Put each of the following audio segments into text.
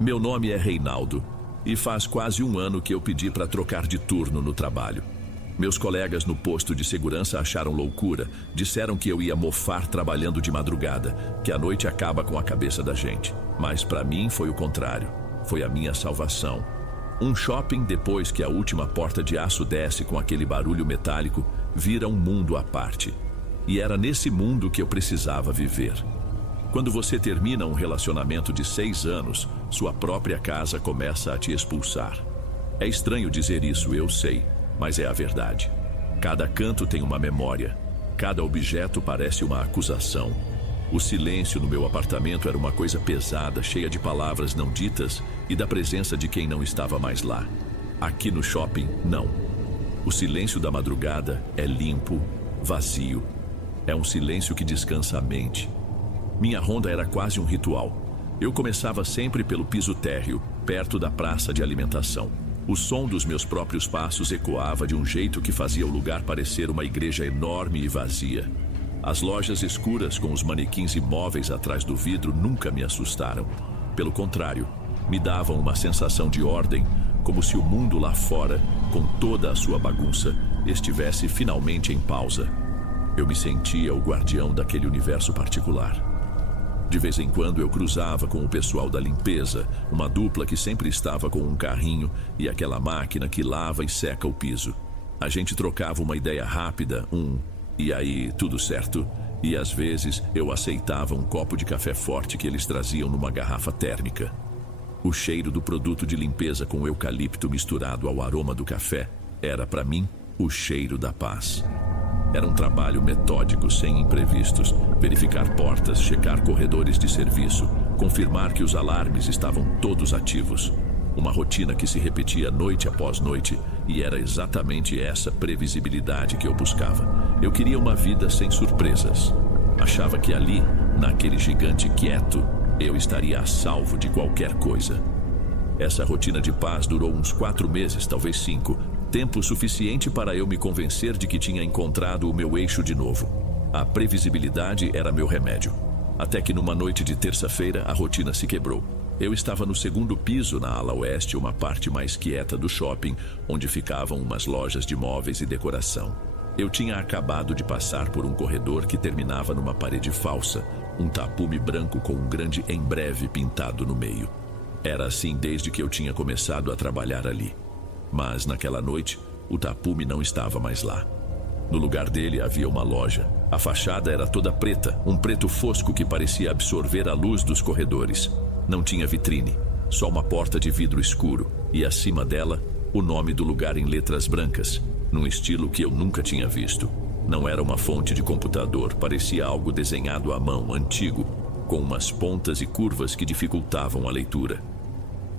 Meu nome é Reinaldo e faz quase um ano que eu pedi para trocar de turno no trabalho. Meus colegas no posto de segurança acharam loucura, disseram que eu ia mofar trabalhando de madrugada, que a noite acaba com a cabeça da gente. Mas para mim foi o contrário, foi a minha salvação. Um shopping, depois que a última porta de aço desce com aquele barulho metálico, vira um mundo à parte. E era nesse mundo que eu precisava viver. Quando você termina um relacionamento de 6 anos, sua própria casa começa a te expulsar. É estranho dizer isso, eu sei, mas é a verdade. Cada canto tem uma memória, cada objeto parece uma acusação. O silêncio no meu apartamento era uma coisa pesada, cheia de palavras não ditas e da presença de quem não estava mais lá. Aqui no shopping, não. O silêncio da madrugada é limpo, vazio. É um silêncio que descansa a mente. Minha ronda era quase um ritual. Eu começava sempre pelo piso térreo, perto da praça de alimentação. O som dos meus próprios passos ecoava de um jeito que fazia o lugar parecer uma igreja enorme e vazia. As lojas escuras com os manequins imóveis atrás do vidro nunca me assustaram. Pelo contrário, me davam uma sensação de ordem, como se o mundo lá fora, com toda a sua bagunça, estivesse finalmente em pausa. Eu me sentia o guardião daquele universo particular. De vez em quando eu cruzava com o pessoal da limpeza, uma dupla que sempre estava com um carrinho e aquela máquina que lava e seca o piso. A gente trocava uma ideia rápida, "E aí, tudo certo?" E às vezes eu aceitava um copo de café forte que eles traziam numa garrafa térmica. O cheiro do produto de limpeza com eucalipto misturado ao aroma do café era, para mim, o cheiro da paz. Era um trabalho metódico, sem imprevistos. Verificar portas, checar corredores de serviço, confirmar que os alarmes estavam todos ativos. Uma rotina que se repetia noite após noite, e era exatamente essa previsibilidade que eu buscava. Eu queria uma vida sem surpresas. Achava que ali, naquele gigante quieto, eu estaria a salvo de qualquer coisa. Essa rotina de paz durou uns 4 meses, talvez 5. Tempo suficiente para eu me convencer de que tinha encontrado o meu eixo de novo. A previsibilidade era meu remédio. Até que numa noite de terça-feira a rotina se quebrou. Eu estava no 2º piso, na ala oeste, uma parte mais quieta do shopping, onde ficavam umas lojas de móveis e decoração. Eu tinha acabado de passar por um corredor que terminava numa parede falsa, um tapume branco com um grande "em breve" pintado no meio. Era assim desde que eu tinha começado a trabalhar ali. Mas naquela noite, o tapume não estava mais lá. No lugar dele havia uma loja. A fachada era toda preta, um preto fosco que parecia absorver a luz dos corredores. Não tinha vitrine, só uma porta de vidro escuro e acima dela, o nome do lugar em letras brancas, num estilo que eu nunca tinha visto. Não era uma fonte de computador, parecia algo desenhado à mão, antigo, com umas pontas e curvas que dificultavam a leitura.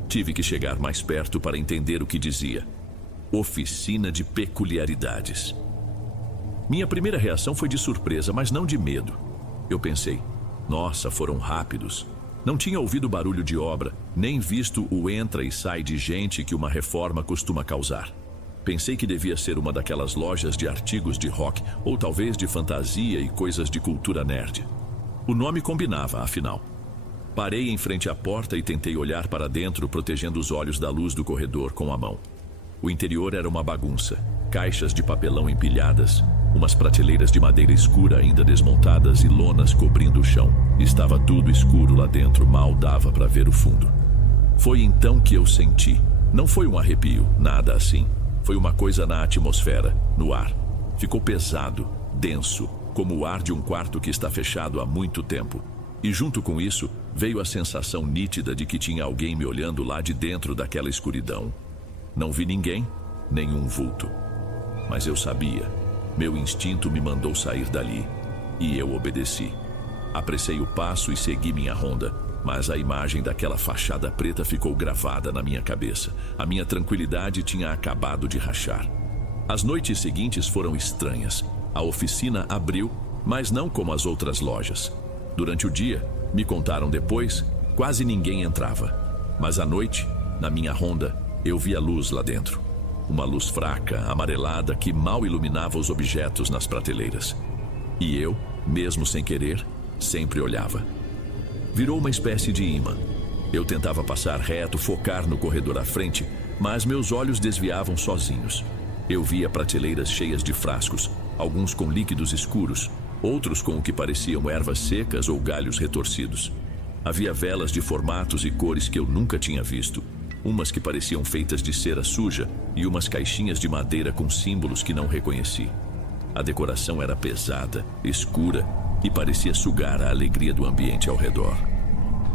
Tive que chegar mais perto para entender o que dizia. Oficina de peculiaridades. Minha primeira reação foi de surpresa, mas não de medo. Eu pensei, nossa, foram rápidos. Não tinha ouvido barulho de obra, nem visto o entra e sai de gente que uma reforma costuma causar. Pensei que devia ser uma daquelas lojas de artigos de rock, ou talvez de fantasia e coisas de cultura nerd. O nome combinava, afinal. Parei em frente à porta e tentei olhar para dentro, protegendo os olhos da luz do corredor com a mão. O interior era uma bagunça. Caixas de papelão empilhadas, umas prateleiras de madeira escura ainda desmontadas e lonas cobrindo o chão. Estava tudo escuro lá dentro, mal dava para ver o fundo. Foi então que eu senti. Não foi um arrepio, nada assim. Foi uma coisa na atmosfera, no ar. Ficou pesado, denso, como o ar de um quarto que está fechado há muito tempo. E junto com isso, veio a sensação nítida de que tinha alguém me olhando lá de dentro daquela escuridão. Não vi ninguém, nenhum vulto. Mas eu sabia. Meu instinto me mandou sair dali. E eu obedeci. Apressei o passo e segui minha ronda. Mas a imagem daquela fachada preta ficou gravada na minha cabeça. A minha tranquilidade tinha acabado de rachar. As noites seguintes foram estranhas. A oficina abriu, mas não como as outras lojas. Durante o dia, me contaram depois, quase ninguém entrava. Mas à noite, na minha ronda, eu via luz lá dentro. Uma luz fraca, amarelada, que mal iluminava os objetos nas prateleiras. E eu, mesmo sem querer, sempre olhava. Virou uma espécie de imã. Eu tentava passar reto, focar no corredor à frente, mas meus olhos desviavam sozinhos. Eu via prateleiras cheias de frascos, alguns com líquidos escuros, outros com o que pareciam ervas secas ou galhos retorcidos. Havia velas de formatos e cores que eu nunca tinha visto, umas que pareciam feitas de cera suja e umas caixinhas de madeira com símbolos que não reconheci. A decoração era pesada, escura e parecia sugar a alegria do ambiente ao redor.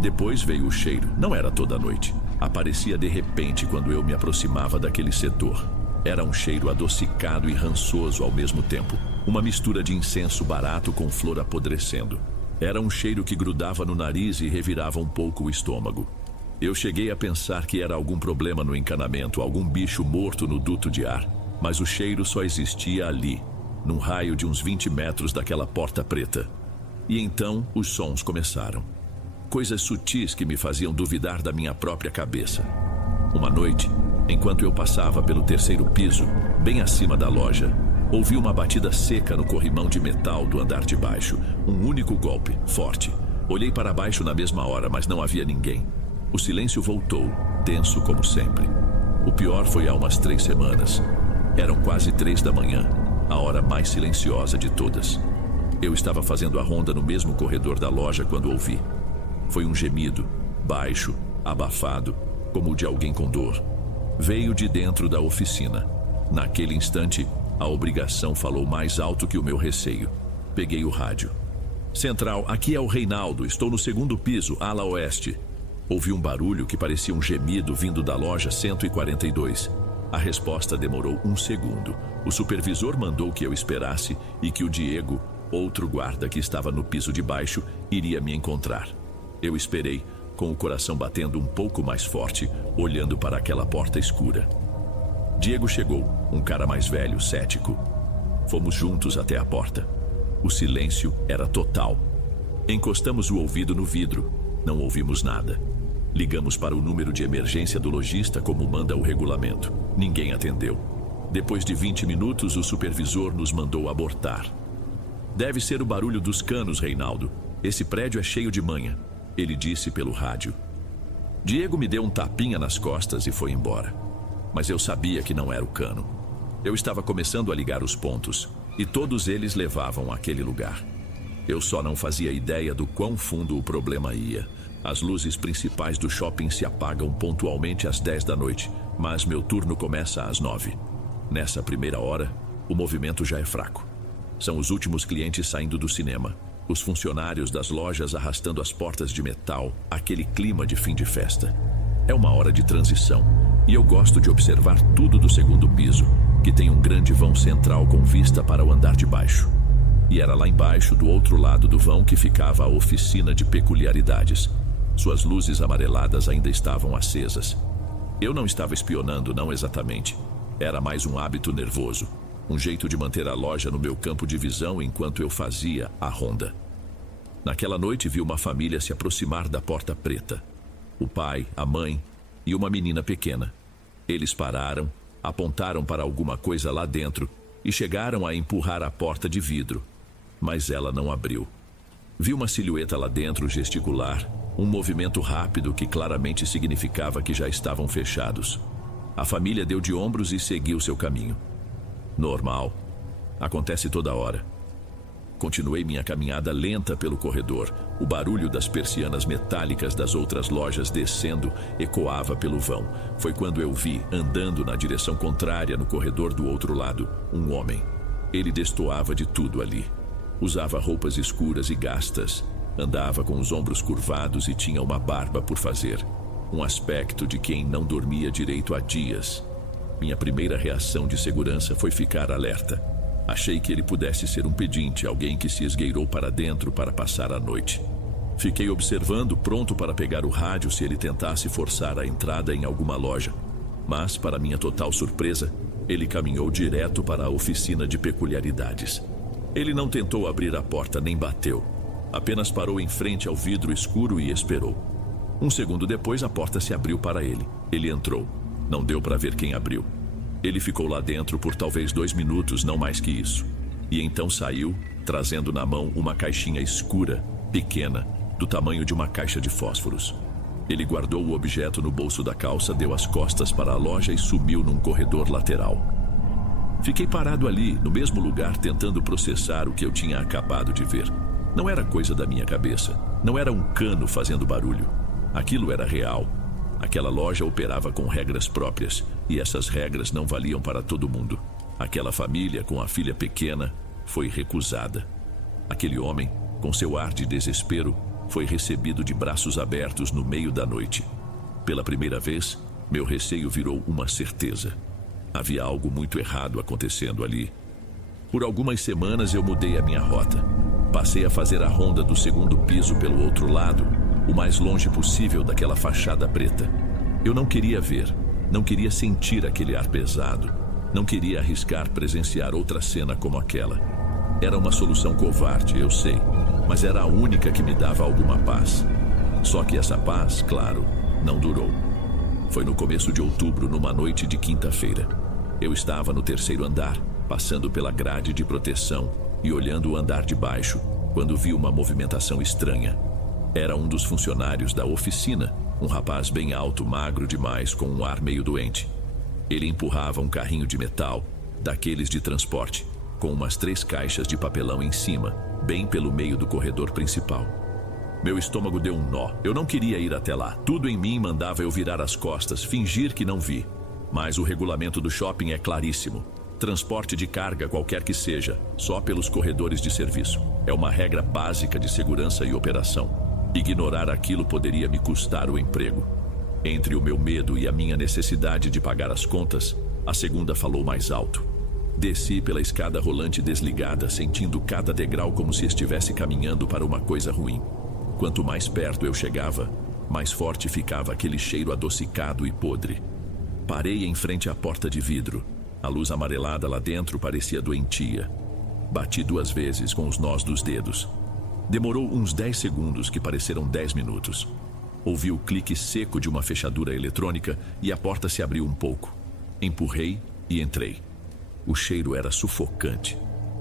Depois veio o cheiro. Não era toda noite. Aparecia de repente quando eu me aproximava daquele setor. Era um cheiro adocicado e rançoso ao mesmo tempo. Uma mistura de incenso barato com flor apodrecendo. Era um cheiro que grudava no nariz e revirava um pouco o estômago. Eu cheguei a pensar que era algum problema no encanamento, algum bicho morto no duto de ar. Mas o cheiro só existia ali, num raio de uns 20 metros daquela porta preta. E então os sons começaram. Coisas sutis que me faziam duvidar da minha própria cabeça. Uma noite, enquanto eu passava pelo 3º piso, bem acima da loja, ouvi uma batida seca no corrimão de metal do andar de baixo. Um único golpe, forte. Olhei para baixo na mesma hora, mas não havia ninguém. O silêncio voltou, tenso como sempre. O pior foi há umas 3 semanas. Eram quase 3 da manhã, a hora mais silenciosa de todas. Eu estava fazendo a ronda no mesmo corredor da loja quando ouvi. Foi um gemido, baixo, abafado, como o de alguém com dor. Veio de dentro da oficina. Naquele instante, a obrigação falou mais alto que o meu receio. Peguei o rádio. Central, aqui é o Reinaldo, estou no 2º piso, ala oeste. Ouvi um barulho que parecia um gemido vindo da loja 142. A resposta demorou 1 segundo. O supervisor mandou que eu esperasse e que o Diego, outro guarda que estava no piso de baixo, iria me encontrar. Eu esperei, com o coração batendo um pouco mais forte, olhando para aquela porta escura. Diego chegou, um cara mais velho, cético. Fomos juntos até a porta. O silêncio era total. Encostamos o ouvido no vidro. Não ouvimos nada. Ligamos para o número de emergência do lojista, como manda o regulamento. Ninguém atendeu. Depois de 20 minutos, o supervisor nos mandou abortar. Deve ser o barulho dos canos, Reinaldo. Esse prédio é cheio de manha. Ele disse pelo rádio. Diego me deu um tapinha nas costas e foi embora. Mas eu sabia que não era o cano. Eu estava começando a ligar os pontos, e todos eles levavam àquele lugar. Eu só não fazia ideia do quão fundo o problema ia. As luzes principais do shopping se apagam pontualmente às 10 da noite, mas meu turno começa às 9. Nessa primeira hora, o movimento já é fraco. São os últimos clientes saindo do cinema. Os funcionários das lojas arrastando as portas de metal, aquele clima de fim de festa. É uma hora de transição, e eu gosto de observar tudo do 2º piso, que tem um grande vão central com vista para o andar de baixo. E era lá embaixo, do outro lado do vão, que ficava a oficina de peculiaridades. Suas luzes amareladas ainda estavam acesas. Eu não estava espionando, não exatamente. Era mais um hábito nervoso. Um jeito de manter a loja no meu campo de visão enquanto eu fazia a ronda. Naquela noite vi uma família se aproximar da porta preta. O pai, a mãe e uma menina pequena. Eles pararam, apontaram para alguma coisa lá dentro e chegaram a empurrar a porta de vidro. Mas ela não abriu. Vi uma silhueta lá dentro gesticular, um movimento rápido que claramente significava que já estavam fechados. A família deu de ombros e seguiu seu caminho. Normal. Acontece toda hora. Continuei minha caminhada lenta pelo corredor. O barulho das persianas metálicas das outras lojas descendo ecoava pelo vão. Foi quando eu vi, andando na direção contrária no corredor do outro lado, um homem. Ele destoava de tudo ali. Usava roupas escuras e gastas. Andava com os ombros curvados e tinha uma barba por fazer. Um aspecto de quem não dormia direito há dias. Minha primeira reação de segurança foi ficar alerta. Achei que ele pudesse ser um pedinte, alguém que se esgueirou para dentro para passar a noite. Fiquei observando, pronto para pegar o rádio se ele tentasse forçar a entrada em alguma loja. Mas, para minha total surpresa, ele caminhou direto para a oficina de peculiaridades. Ele não tentou abrir a porta nem bateu. Apenas parou em frente ao vidro escuro e esperou. 1 segundo depois, a porta se abriu para ele. Ele entrou. Não deu para ver quem abriu. Ele ficou lá dentro por talvez 2 minutos, não mais que isso. E então saiu, trazendo na mão uma caixinha escura, pequena, do tamanho de uma caixa de fósforos. Ele guardou o objeto no bolso da calça, deu as costas para a loja e sumiu num corredor lateral. Fiquei parado ali, no mesmo lugar, tentando processar o que eu tinha acabado de ver. Não era coisa da minha cabeça. Não era um cano fazendo barulho. Aquilo era real. Aquela loja operava com regras próprias, e essas regras não valiam para todo mundo. Aquela família, com a filha pequena, foi recusada. Aquele homem, com seu ar de desespero, foi recebido de braços abertos no meio da noite. Pela primeira vez, meu receio virou uma certeza. Havia algo muito errado acontecendo ali. Por algumas semanas eu mudei a minha rota. Passei a fazer a ronda do segundo piso pelo outro lado, o mais longe possível daquela fachada preta. Eu não queria ver, não queria sentir aquele ar pesado, não queria arriscar presenciar outra cena como aquela. Era uma solução covarde, eu sei, mas era a única que me dava alguma paz. Só que essa paz, claro, não durou. Foi no começo de outubro, numa noite de quinta-feira. Eu estava no terceiro andar, passando pela grade de proteção e olhando o andar de baixo, quando vi uma movimentação estranha. Era um dos funcionários da oficina, um rapaz bem alto, magro demais, com um ar meio doente. Ele empurrava um carrinho de metal, daqueles de transporte, com umas 3 caixas de papelão em cima, bem pelo meio do corredor principal. Meu estômago deu um nó. Eu não queria ir até lá. Tudo em mim mandava eu virar as costas, fingir que não vi. Mas o regulamento do shopping é claríssimo. Transporte de carga, qualquer que seja, só pelos corredores de serviço. É uma regra básica de segurança e operação. Ignorar aquilo poderia me custar o emprego. Entre o meu medo e a minha necessidade de pagar as contas, a segunda falou mais alto. Desci pela escada rolante desligada, sentindo cada degrau como se estivesse caminhando para uma coisa ruim. Quanto mais perto eu chegava, mais forte ficava aquele cheiro adocicado e podre. Parei em frente à porta de vidro. A luz amarelada lá dentro parecia doentia. Bati 2 vezes com os nós dos dedos. Demorou uns 10 segundos que pareceram 10 minutos. Ouvi o clique seco de uma fechadura eletrônica e a porta se abriu um pouco. Empurrei e entrei. O cheiro era sufocante.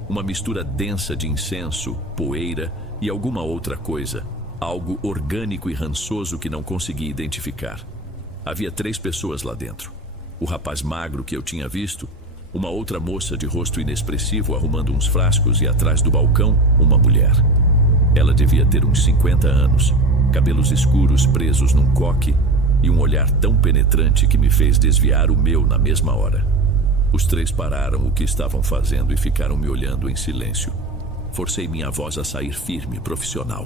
Uma mistura densa de incenso, poeira e alguma outra coisa. Algo orgânico e rançoso que não consegui identificar. Havia 3 pessoas lá dentro. O rapaz magro que eu tinha visto, uma outra moça de rosto inexpressivo arrumando uns frascos e atrás do balcão, uma mulher. Ela devia ter uns 50 anos, cabelos escuros presos num coque e um olhar tão penetrante que me fez desviar o meu na mesma hora. Os 3 pararam o que estavam fazendo e ficaram me olhando em silêncio. Forcei minha voz a sair firme, profissional.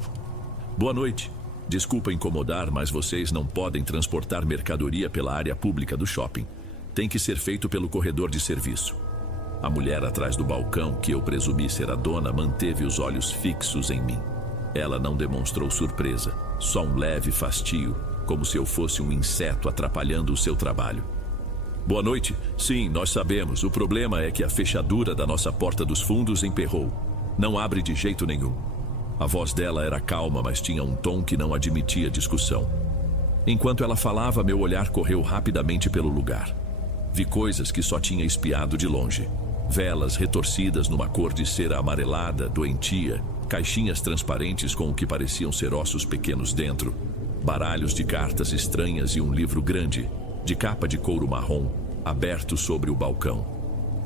Boa noite. Desculpa incomodar, mas vocês não podem transportar mercadoria pela área pública do shopping. Tem que ser feito pelo corredor de serviço. A mulher atrás do balcão, que eu presumi ser a dona, manteve os olhos fixos em mim. Ela não demonstrou surpresa, só um leve fastio, como se eu fosse um inseto atrapalhando o seu trabalho. Boa noite. Sim, nós sabemos. O problema é que a fechadura da nossa porta dos fundos emperrou. Não abre de jeito nenhum. A voz dela era calma, mas tinha um tom que não admitia discussão. Enquanto ela falava, meu olhar correu rapidamente pelo lugar. Vi coisas que só tinha espiado de longe. Velas retorcidas numa cor de cera amarelada, doentia, caixinhas transparentes com o que pareciam ser ossos pequenos dentro, baralhos de cartas estranhas e um livro grande, de capa de couro marrom, aberto sobre o balcão.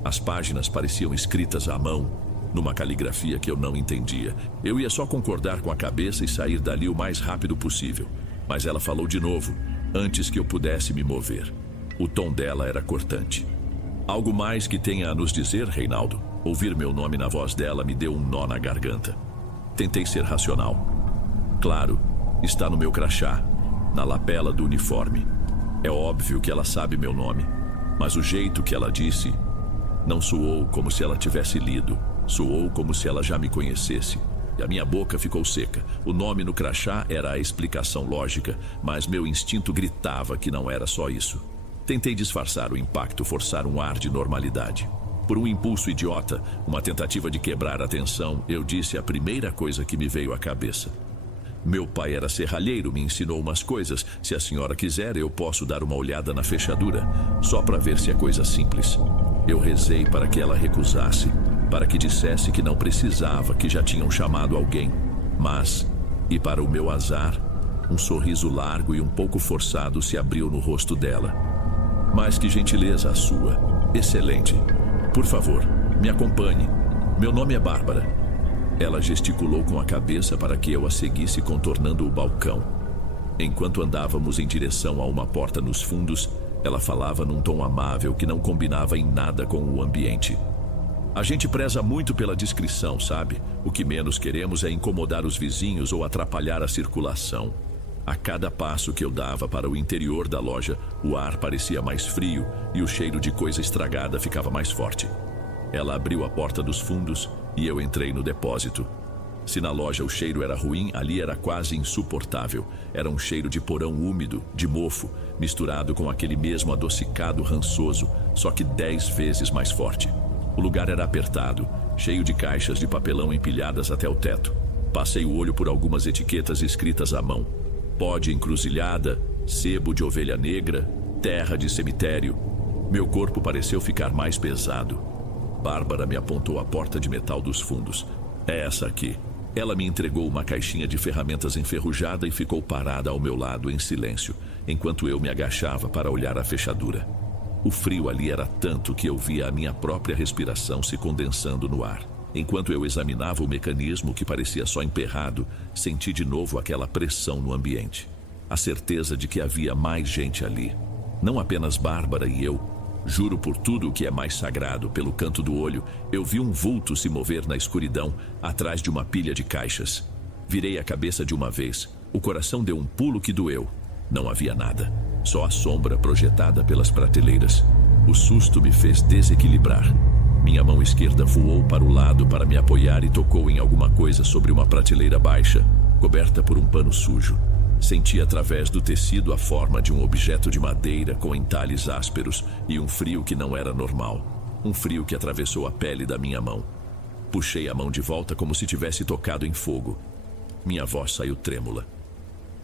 As páginas pareciam escritas à mão, numa caligrafia que eu não entendia. Eu ia só concordar com a cabeça e sair dali o mais rápido possível. Mas ela falou de novo, antes que eu pudesse me mover. O tom dela era cortante. Algo mais que tenha a nos dizer, Reinaldo? Ouvir meu nome na voz dela me deu um nó na garganta. Tentei ser racional. Claro, está no meu crachá, na lapela do uniforme. É óbvio que ela sabe meu nome, mas o jeito que ela disse não soou como se ela tivesse lido. Soou como se ela já me conhecesse. E a minha boca ficou seca. O nome no crachá era a explicação lógica, mas meu instinto gritava que não era só isso. Tentei disfarçar o impacto, forçar um ar de normalidade. Por um impulso idiota, uma tentativa de quebrar a tensão, eu disse a primeira coisa que me veio à cabeça. Meu pai era serralheiro, me ensinou umas coisas. Se a senhora quiser, eu posso dar uma olhada na fechadura, só para ver se é coisa simples. Eu rezei para que ela recusasse, para que dissesse que não precisava, que já tinham chamado alguém. Mas, e para o meu azar, Um sorriso largo e um pouco forçado se abriu no rosto dela. Mas que gentileza a sua. Excelente. Por favor, me acompanhe. Meu nome é Bárbara. Ela gesticulou com a cabeça para que eu a seguisse contornando o balcão. Enquanto andávamos em direção a uma porta nos fundos, ela falava num tom amável que não combinava em nada com o ambiente. A gente preza muito pela discrição, sabe? O que menos queremos é incomodar os vizinhos ou atrapalhar a circulação. A cada passo que eu dava para o interior da loja, o ar parecia mais frio e o cheiro de coisa estragada ficava mais forte. Ela abriu a porta dos fundos e eu entrei no depósito. Se na loja o cheiro era ruim, ali era quase insuportável. Era um cheiro de porão úmido, de mofo, misturado com aquele mesmo adocicado rançoso, só que 10 vezes mais forte. O lugar era apertado, cheio de caixas de papelão empilhadas até o teto. Passei o olho por algumas etiquetas escritas à mão. Pó de encruzilhada, sebo de ovelha negra, terra de cemitério. Meu corpo pareceu ficar mais pesado. Bárbara me apontou a porta de metal dos fundos. É essa aqui. Ela me entregou uma caixinha de ferramentas enferrujada e ficou parada ao meu lado em silêncio, enquanto eu me agachava para olhar a fechadura. O frio ali era tanto que eu via a minha própria respiração se condensando no ar. Enquanto eu examinava o mecanismo que parecia só emperrado, senti de novo aquela pressão no ambiente. A certeza de que havia mais gente ali. Não apenas Bárbara e eu. Juro por tudo o que é mais sagrado, pelo canto do olho, eu vi um vulto se mover na escuridão, atrás de uma pilha de caixas. Virei a cabeça de uma vez. O coração deu um pulo que doeu. Não havia nada. Só a sombra projetada pelas prateleiras. O susto me fez desequilibrar. Minha mão esquerda voou para o lado para me apoiar e tocou em alguma coisa sobre uma prateleira baixa, coberta por um pano sujo. Senti através do tecido a forma de um objeto de madeira com entalhes ásperos e um frio que não era normal. Um frio que atravessou a pele da minha mão. Puxei a mão de volta como se tivesse tocado em fogo. Minha voz saiu trêmula.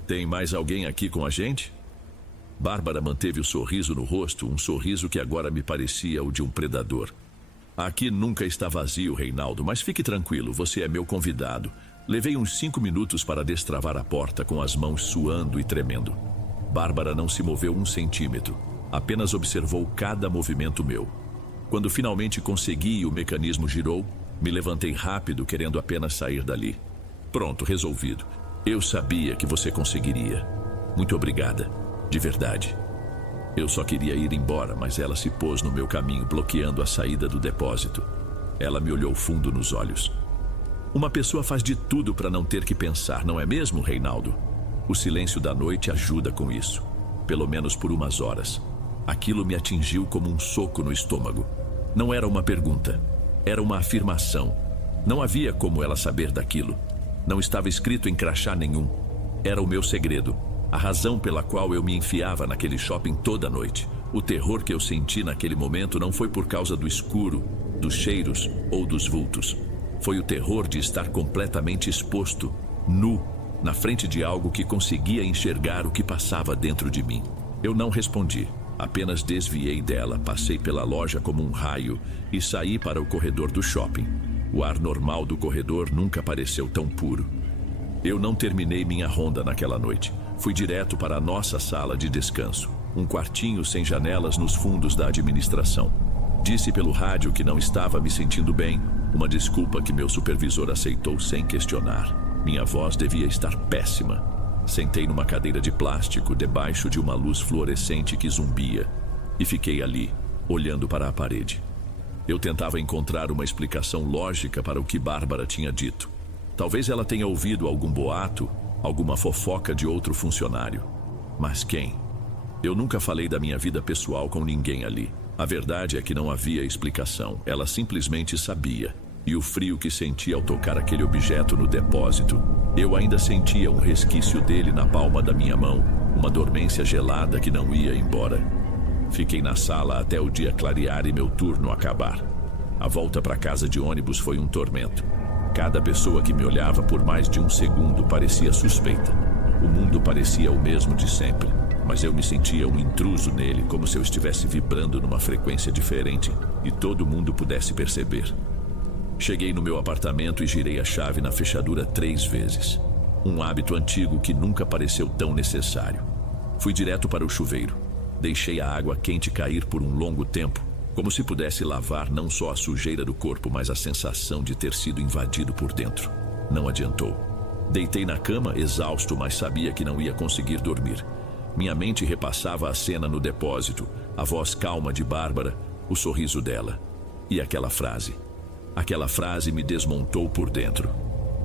Tem mais alguém aqui com a gente? Bárbara manteve o sorriso no rosto, um sorriso que agora me parecia o de um predador. Aqui nunca está vazio, Reinaldo, mas fique tranquilo, você é meu convidado. Levei uns 5 minutos para destravar a porta com as mãos suando e tremendo. Bárbara não se moveu 1 centímetro, apenas observou cada movimento meu. Quando finalmente consegui e o mecanismo girou, me levantei rápido, querendo apenas sair dali. Pronto, resolvido. Eu sabia que você conseguiria. Muito obrigada, de verdade. Eu só queria ir embora, mas ela se pôs no meu caminho, bloqueando a saída do depósito. Ela me olhou fundo nos olhos. Uma pessoa faz de tudo para não ter que pensar, não é mesmo, Reinaldo? O silêncio da noite ajuda com isso. Pelo menos por umas horas. Aquilo me atingiu como um soco no estômago. Não era uma pergunta. Era uma afirmação. Não havia como ela saber daquilo. Não estava escrito em crachá nenhum. Era o meu segredo. A razão pela qual eu me enfiava naquele shopping toda noite. O terror que eu senti naquele momento não foi por causa do escuro, dos cheiros ou dos vultos. Foi o terror de estar completamente exposto, nu, na frente de algo que conseguia enxergar o que passava dentro de mim. Eu não respondi, apenas desviei dela, passei pela loja como um raio e saí para o corredor do shopping. O ar normal do corredor nunca pareceu tão puro. Eu não terminei minha ronda naquela noite. Fui direto para a nossa sala de descanso, um quartinho sem janelas nos fundos da administração. Disse pelo rádio que não estava me sentindo bem, uma desculpa que meu supervisor aceitou sem questionar. Minha voz devia estar péssima. Sentei numa cadeira de plástico debaixo de uma luz fluorescente que zumbia e fiquei ali, olhando para a parede. Eu tentava encontrar uma explicação lógica para o que Bárbara tinha dito. Talvez ela tenha ouvido algum boato, alguma fofoca de outro funcionário. Mas quem? Eu nunca falei da minha vida pessoal com ninguém ali. A verdade é que não havia explicação. Ela simplesmente sabia. E o frio que senti ao tocar aquele objeto no depósito, eu ainda sentia um resquício dele na palma da minha mão, uma dormência gelada que não ia embora. Fiquei na sala até o dia clarear e meu turno acabar. A volta para casa de ônibus foi um tormento. Cada pessoa que me olhava por mais de 1 segundo parecia suspeita. O mundo parecia o mesmo de sempre, mas eu me sentia um intruso nele, como se eu estivesse vibrando numa frequência diferente e todo mundo pudesse perceber. Cheguei no meu apartamento e girei a chave na fechadura 3 vezes. Um hábito antigo que nunca pareceu tão necessário. Fui direto para o chuveiro. Deixei a água quente cair por um longo tempo, como se pudesse lavar não só a sujeira do corpo, mas a sensação de ter sido invadido por dentro. Não adiantou. Deitei na cama, exausto, mas sabia que não ia conseguir dormir. Minha mente repassava a cena no depósito, a voz calma de Bárbara, o sorriso dela. E aquela frase. Aquela frase me desmontou por dentro.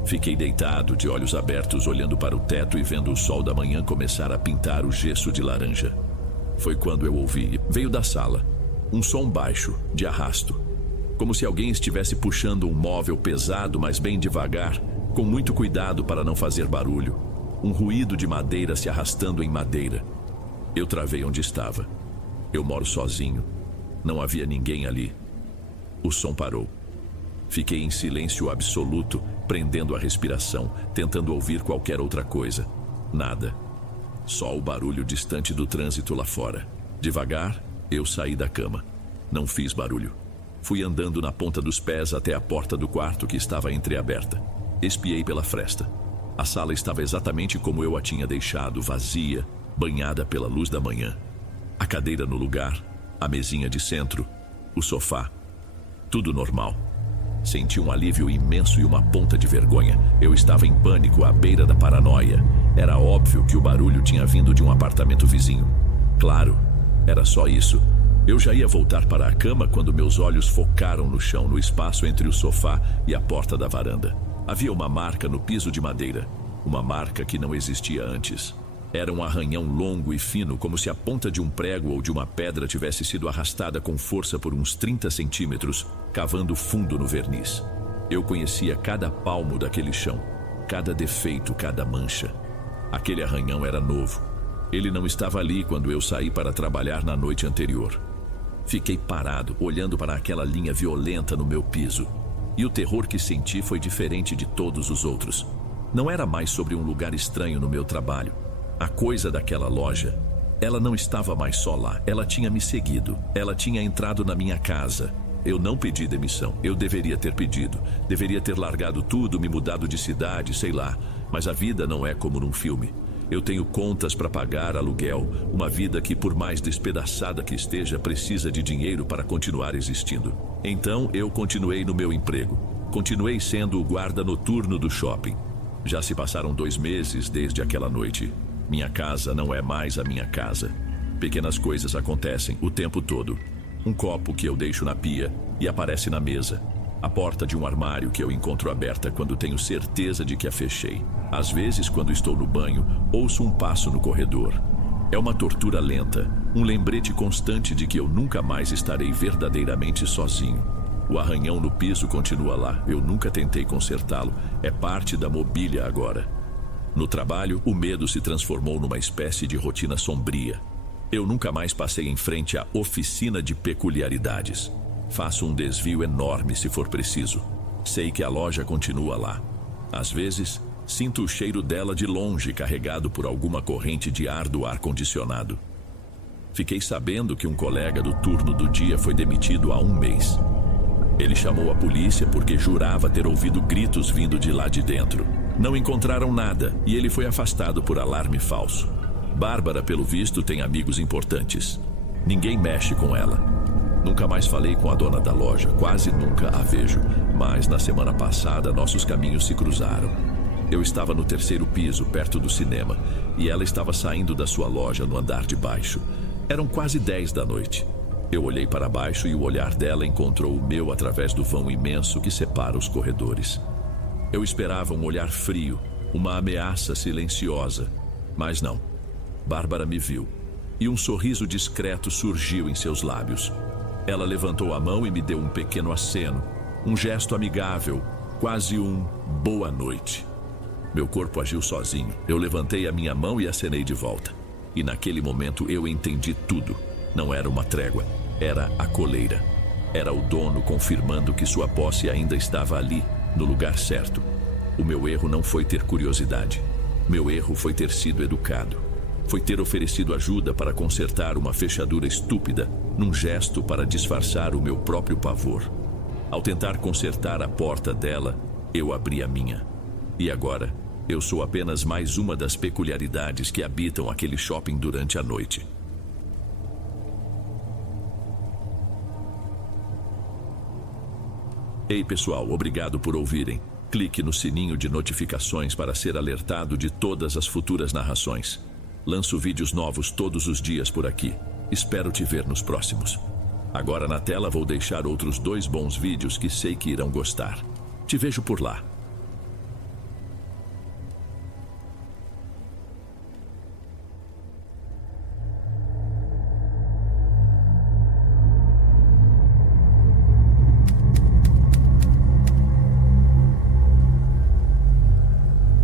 Fiquei deitado, de olhos abertos, olhando para o teto e vendo o sol da manhã começar a pintar o gesso de laranja. Foi quando eu ouvi, veio da sala, um som baixo, de arrasto. Como se alguém estivesse puxando um móvel pesado, mas bem devagar, com muito cuidado para não fazer barulho. Um ruído de madeira se arrastando em madeira. Eu travei onde estava. Eu moro sozinho. Não havia ninguém ali. O som parou. Fiquei em silêncio absoluto, prendendo a respiração, tentando ouvir qualquer outra coisa. Nada. Só o barulho distante do trânsito lá fora. Devagar, eu saí da cama. Não fiz barulho. Fui andando na ponta dos pés até a porta do quarto que estava entreaberta. Espiei pela fresta. A sala estava exatamente como eu a tinha deixado, vazia, banhada pela luz da manhã. A cadeira no lugar, a mesinha de centro, o sofá. Tudo normal. Senti um alívio imenso e uma ponta de vergonha. Eu estava em pânico, à beira da paranoia. Era óbvio que o barulho tinha vindo de um apartamento vizinho. Claro, era só isso. Eu já ia voltar para a cama quando meus olhos focaram no chão, no espaço entre o sofá e a porta da varanda. Havia uma marca no piso de madeira. Uma marca que não existia antes. Era um arranhão longo e fino, como se a ponta de um prego ou de uma pedra tivesse sido arrastada com força por uns 30 centímetros, cavando fundo no verniz. Eu conhecia cada palmo daquele chão, cada defeito, cada mancha. Aquele arranhão era novo. Ele não estava ali quando eu saí para trabalhar na noite anterior. Fiquei parado, olhando para aquela linha violenta no meu piso. E o terror que senti foi diferente de todos os outros. Não era mais sobre um lugar estranho no meu trabalho. A coisa daquela loja, ela não estava mais só lá, ela tinha me seguido, ela tinha entrado na minha casa. Eu não pedi demissão, eu deveria ter pedido, deveria ter largado tudo, me mudado de cidade, sei lá, mas a vida não é como num filme. Eu tenho contas para pagar, aluguel, uma vida que, por mais despedaçada que esteja, precisa de dinheiro para continuar existindo. Então eu continuei no meu emprego, continuei sendo o guarda noturno do shopping. Já se passaram 2 meses desde aquela noite. Minha casa não é mais a minha casa. Pequenas coisas acontecem o tempo todo. Um copo que eu deixo na pia e aparece na mesa. A porta de um armário que eu encontro aberta quando tenho certeza de que a fechei. Às vezes, quando estou no banho, ouço um passo no corredor. É uma tortura lenta, um lembrete constante de que eu nunca mais estarei verdadeiramente sozinho. O arranhão no piso continua lá, eu nunca tentei consertá-lo, é parte da mobília agora. No trabalho, o medo se transformou numa espécie de rotina sombria. Eu nunca mais passei em frente à oficina de peculiaridades. Faço um desvio enorme se for preciso. Sei que a loja continua lá. Às vezes, sinto o cheiro dela de longe, carregado por alguma corrente de ar do ar-condicionado. Fiquei sabendo que um colega do turno do dia foi demitido há 1 mês. Ele chamou a polícia porque jurava ter ouvido gritos vindo de lá de dentro. Não encontraram nada e ele foi afastado por alarme falso. Bárbara, pelo visto, tem amigos importantes. Ninguém mexe com ela. Nunca mais falei com a dona da loja, quase nunca a vejo. Mas na semana passada nossos caminhos se cruzaram. Eu estava no 3º piso, perto do cinema, e ela estava saindo da sua loja no andar de baixo. Eram quase 10 da noite. Eu olhei para baixo e o olhar dela encontrou o meu através do vão imenso que separa os corredores. Eu esperava um olhar frio, uma ameaça silenciosa, mas não. Bárbara me viu, e um sorriso discreto surgiu em seus lábios. Ela levantou a mão e me deu um pequeno aceno, um gesto amigável, quase um boa noite. Meu corpo agiu sozinho. Eu levantei a minha mão e acenei de volta. E naquele momento eu entendi tudo. Não era uma trégua, era a coleira. Era o dono confirmando que sua posse ainda estava ali, no lugar certo. O meu erro não foi ter curiosidade. Meu erro foi ter sido educado. Foi ter oferecido ajuda para consertar uma fechadura estúpida, num gesto para disfarçar o meu próprio pavor. Ao tentar consertar a porta dela, eu abri a minha. E agora, Eu sou apenas mais uma das peculiaridades que habitam aquele shopping durante a noite. Ei pessoal, obrigado por ouvirem. Clique no sininho de notificações para ser alertado de todas as futuras narrações. Lanço vídeos novos todos os dias por aqui. Espero te ver nos próximos. Agora na tela vou deixar outros 2 bons vídeos que sei que irão gostar. Te vejo por lá.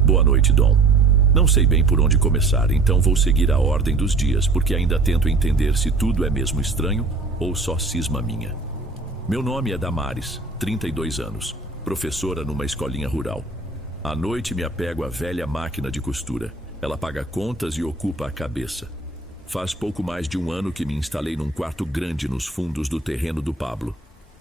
Boa noite, Dom. Não sei bem por onde começar, então vou seguir a ordem dos dias, porque ainda tento entender se tudo é mesmo estranho ou só cisma minha. Meu nome é Damares, 32 anos, professora numa escolinha rural. À noite me apego à velha máquina de costura. Ela paga contas e ocupa a cabeça. Faz pouco mais de um ano que me instalei num quarto grande nos fundos do terreno do Pablo.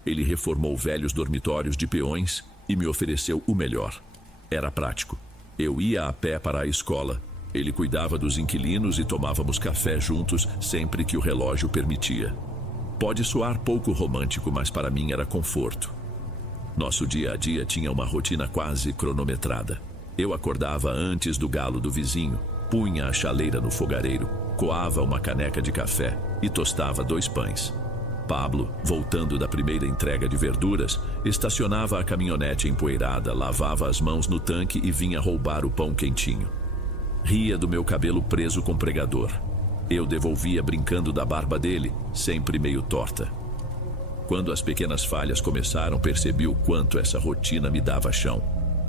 Ele reformou velhos dormitórios de peões e me ofereceu o melhor. Era prático. Eu ia a pé para a escola, ele cuidava dos inquilinos e tomávamos café juntos sempre que o relógio permitia. Pode soar pouco romântico, mas para mim era conforto. Nosso dia a dia tinha uma rotina quase cronometrada. Eu acordava antes do galo do vizinho, punha a chaleira no fogareiro, coava uma caneca de café e tostava 2 pães. Pablo, voltando da primeira entrega de verduras, estacionava a caminhonete empoeirada, lavava as mãos no tanque e vinha roubar o pão quentinho. Ria do meu cabelo preso com pregador. Eu devolvia brincando da barba dele, sempre meio torta. Quando as pequenas falhas começaram, percebi o quanto essa rotina me dava chão.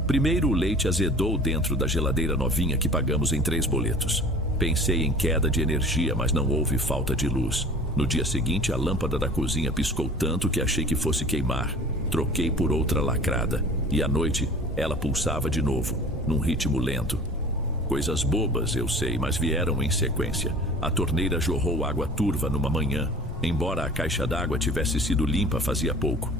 Primeiro, o leite azedou dentro da geladeira novinha que pagamos em 3 boletos. Pensei em queda de energia, mas não houve falta de luz. No dia seguinte, a lâmpada da cozinha piscou tanto que achei que fosse queimar. Troquei por outra lacrada. E à noite, ela pulsava de novo, num ritmo lento. Coisas bobas, eu sei, mas vieram em sequência. A torneira jorrou água turva numa manhã, embora a caixa d'água tivesse sido limpa fazia pouco.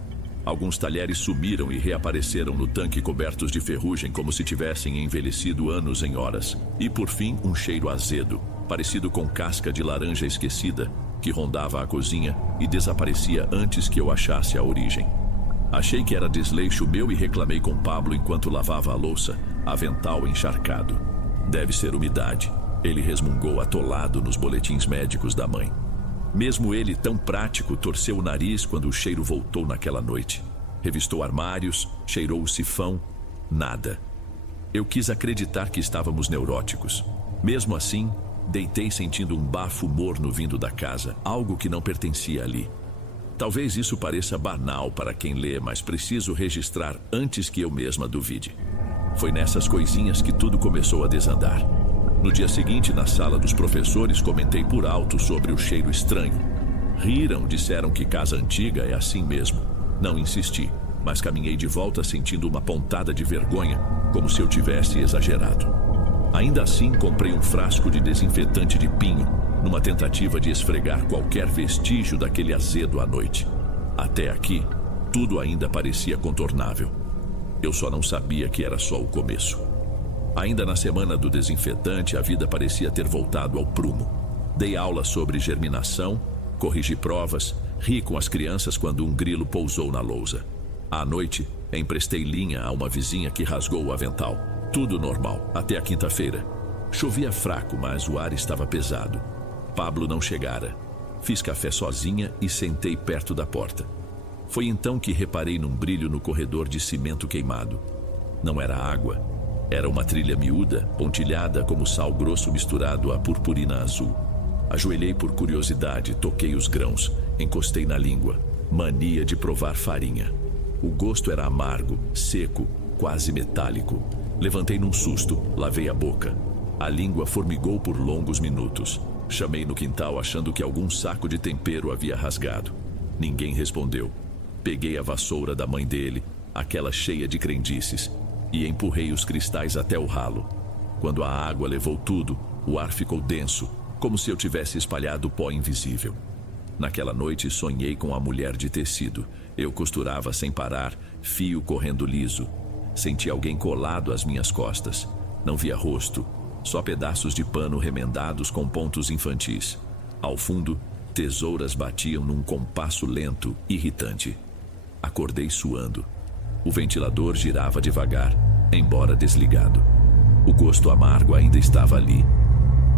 Alguns talheres sumiram e reapareceram no tanque cobertos de ferrugem como se tivessem envelhecido anos em horas. E por fim, um cheiro azedo, parecido com casca de laranja esquecida, que rondava a cozinha e desaparecia antes que eu achasse a origem. Achei que era desleixo meu e reclamei com Pablo enquanto lavava a louça, avental encharcado. Deve ser umidade. Ele resmungou atolado nos boletins médicos da mãe. Mesmo ele, tão prático, torceu o nariz quando o cheiro voltou naquela noite. Revistou armários, cheirou o sifão, nada. Eu quis acreditar que estávamos neuróticos. Mesmo assim, deitei sentindo um bafo morno vindo da casa, algo que não pertencia ali. Talvez isso pareça banal para quem lê, mas preciso registrar antes que eu mesma duvide. Foi nessas coisinhas que tudo começou a desandar. No dia seguinte, na sala dos professores, comentei por alto sobre o cheiro estranho. Riram, disseram que casa antiga é assim mesmo. Não insisti, mas caminhei de volta sentindo uma pontada de vergonha, como se eu tivesse exagerado. Ainda assim, comprei um frasco de desinfetante de pinho, numa tentativa de esfregar qualquer vestígio daquele azedo à noite. Até aqui, tudo ainda parecia contornável. Eu só não sabia que era só o começo. Ainda na semana do desinfetante, a vida parecia ter voltado ao prumo. Dei aula sobre germinação, corrigi provas, ri com as crianças quando um grilo pousou na lousa. À noite, emprestei linha a uma vizinha que rasgou o avental. Tudo normal, até a quinta-feira. Chovia fraco, mas o ar estava pesado. Pablo não chegara. Fiz café sozinha e sentei perto da porta. Foi então que reparei num brilho no corredor de cimento queimado. Não era água. Era uma trilha miúda, pontilhada como sal grosso misturado a purpurina azul. Ajoelhei por curiosidade, toquei os grãos, encostei na língua. Mania de provar farinha. O gosto era amargo, seco, quase metálico. Levantei num susto, lavei a boca. A língua formigou por longos minutos. Chamei no quintal achando que algum saco de tempero havia rasgado. Ninguém respondeu. Peguei a vassoura da mãe dele, aquela cheia de crendices, e empurrei os cristais até o ralo. Quando a água levou tudo, o ar ficou denso, como se eu tivesse espalhado pó invisível. Naquela noite sonhei com a mulher de tecido. Eu costurava sem parar, fio correndo liso. Senti alguém colado às minhas costas. Não via rosto, só pedaços de pano remendados com pontos infantis. Ao fundo, tesouras batiam num compasso lento, irritante. Acordei suando. O ventilador girava devagar, embora desligado. O gosto amargo ainda estava ali.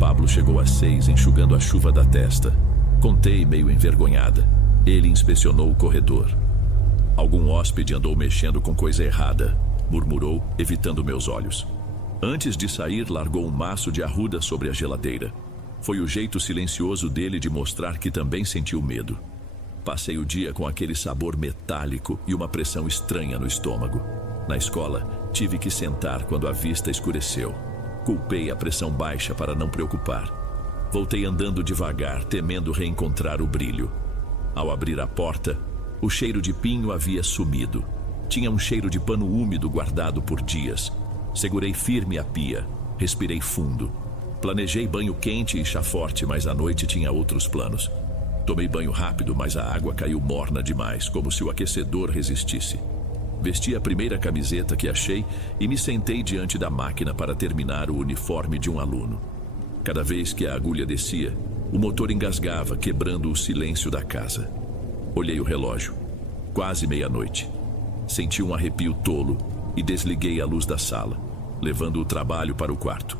Pablo chegou às 6, enxugando a chuva da testa. Contei, meio envergonhada. Ele inspecionou o corredor. Algum hóspede andou mexendo com coisa errada, murmurou, evitando meus olhos. Antes de sair, largou um maço de arruda sobre a geladeira. Foi o jeito silencioso dele de mostrar que também sentiu medo. Passei o dia com aquele sabor metálico e uma pressão estranha no estômago. Na escola, tive que sentar quando a vista escureceu. Culpei a pressão baixa para não preocupar. Voltei andando devagar, temendo reencontrar o brilho. Ao abrir a porta, o cheiro de pinho havia sumido. Tinha um cheiro de pano úmido guardado por dias. Segurei firme a pia, respirei fundo. Planejei banho quente e chá forte, mas à noite tinha outros planos. Tomei banho rápido, mas a água caiu morna demais, como se o aquecedor resistisse. Vesti a primeira camiseta que achei e me sentei diante da máquina para terminar o uniforme de um aluno. Cada vez que a agulha descia, o motor engasgava, quebrando o silêncio da casa. Olhei o relógio. Quase meia-noite. Senti um arrepio tolo e desliguei a luz da sala, levando o trabalho para o quarto.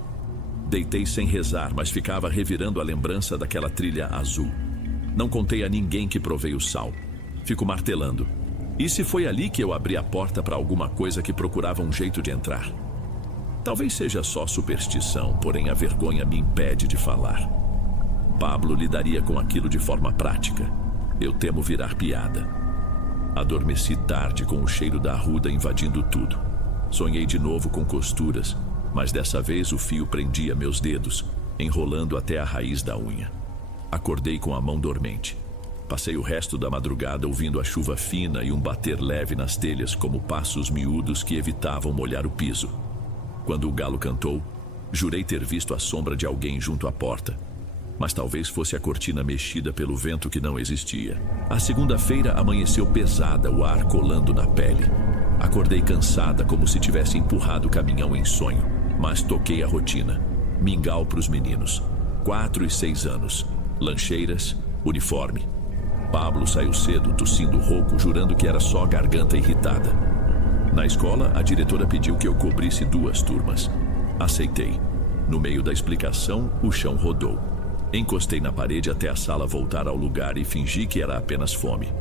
Deitei sem rezar, mas ficava revirando a lembrança daquela trilha azul. Não contei a ninguém que provei o sal. Fico martelando. E se foi ali que eu abri a porta para alguma coisa que procurava um jeito de entrar? Talvez seja só superstição, porém a vergonha me impede de falar. Pablo lidaria com aquilo de forma prática. Eu temo virar piada. Adormeci tarde com o cheiro da arruda invadindo tudo. Sonhei de novo com costuras, mas dessa vez o fio prendia meus dedos, enrolando até a raiz da unha. Acordei com a mão dormente. Passei o resto da madrugada ouvindo a chuva fina e um bater leve nas telhas como passos miúdos que evitavam molhar o piso. Quando o galo cantou, jurei ter visto a sombra de alguém junto à porta. Mas talvez fosse a cortina mexida pelo vento que não existia. A segunda-feira amanheceu pesada, o ar colando na pele. Acordei cansada, como se tivesse empurrado o caminhão em sonho. Mas toquei a rotina. Mingau para os meninos. 4 e 6 anos. Lancheiras, uniforme. Pablo saiu cedo, tossindo rouco, jurando que era só garganta irritada. Na escola, a diretora pediu que eu cobrisse 2 turmas. Aceitei. No meio da explicação, o chão rodou. Encostei na parede até a sala voltar ao lugar e fingi que era apenas fome.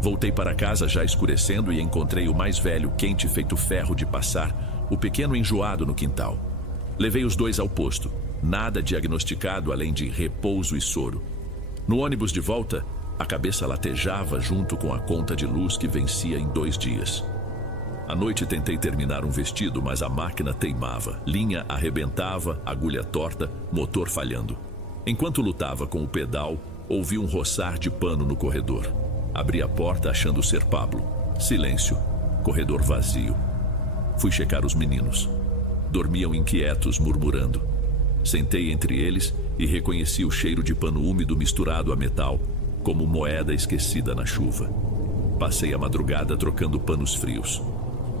Voltei para casa já escurecendo e encontrei o mais velho, quente feito ferro de passar, o pequeno enjoado no quintal. Levei os 2 ao posto. Nada diagnosticado além de repouso e soro. No ônibus de volta, a cabeça latejava junto com a conta de luz que vencia em 2 dias. À noite tentei terminar um vestido, mas a máquina teimava. Linha arrebentava, agulha torta, motor falhando. Enquanto lutava com o pedal, ouvi um roçar de pano no corredor. Abri a porta achando ser Pablo. Silêncio. Corredor vazio. Fui checar os meninos. Dormiam inquietos, murmurando. Sentei entre eles e reconheci o cheiro de pano úmido misturado a metal, como moeda esquecida na chuva. Passei a madrugada trocando panos frios.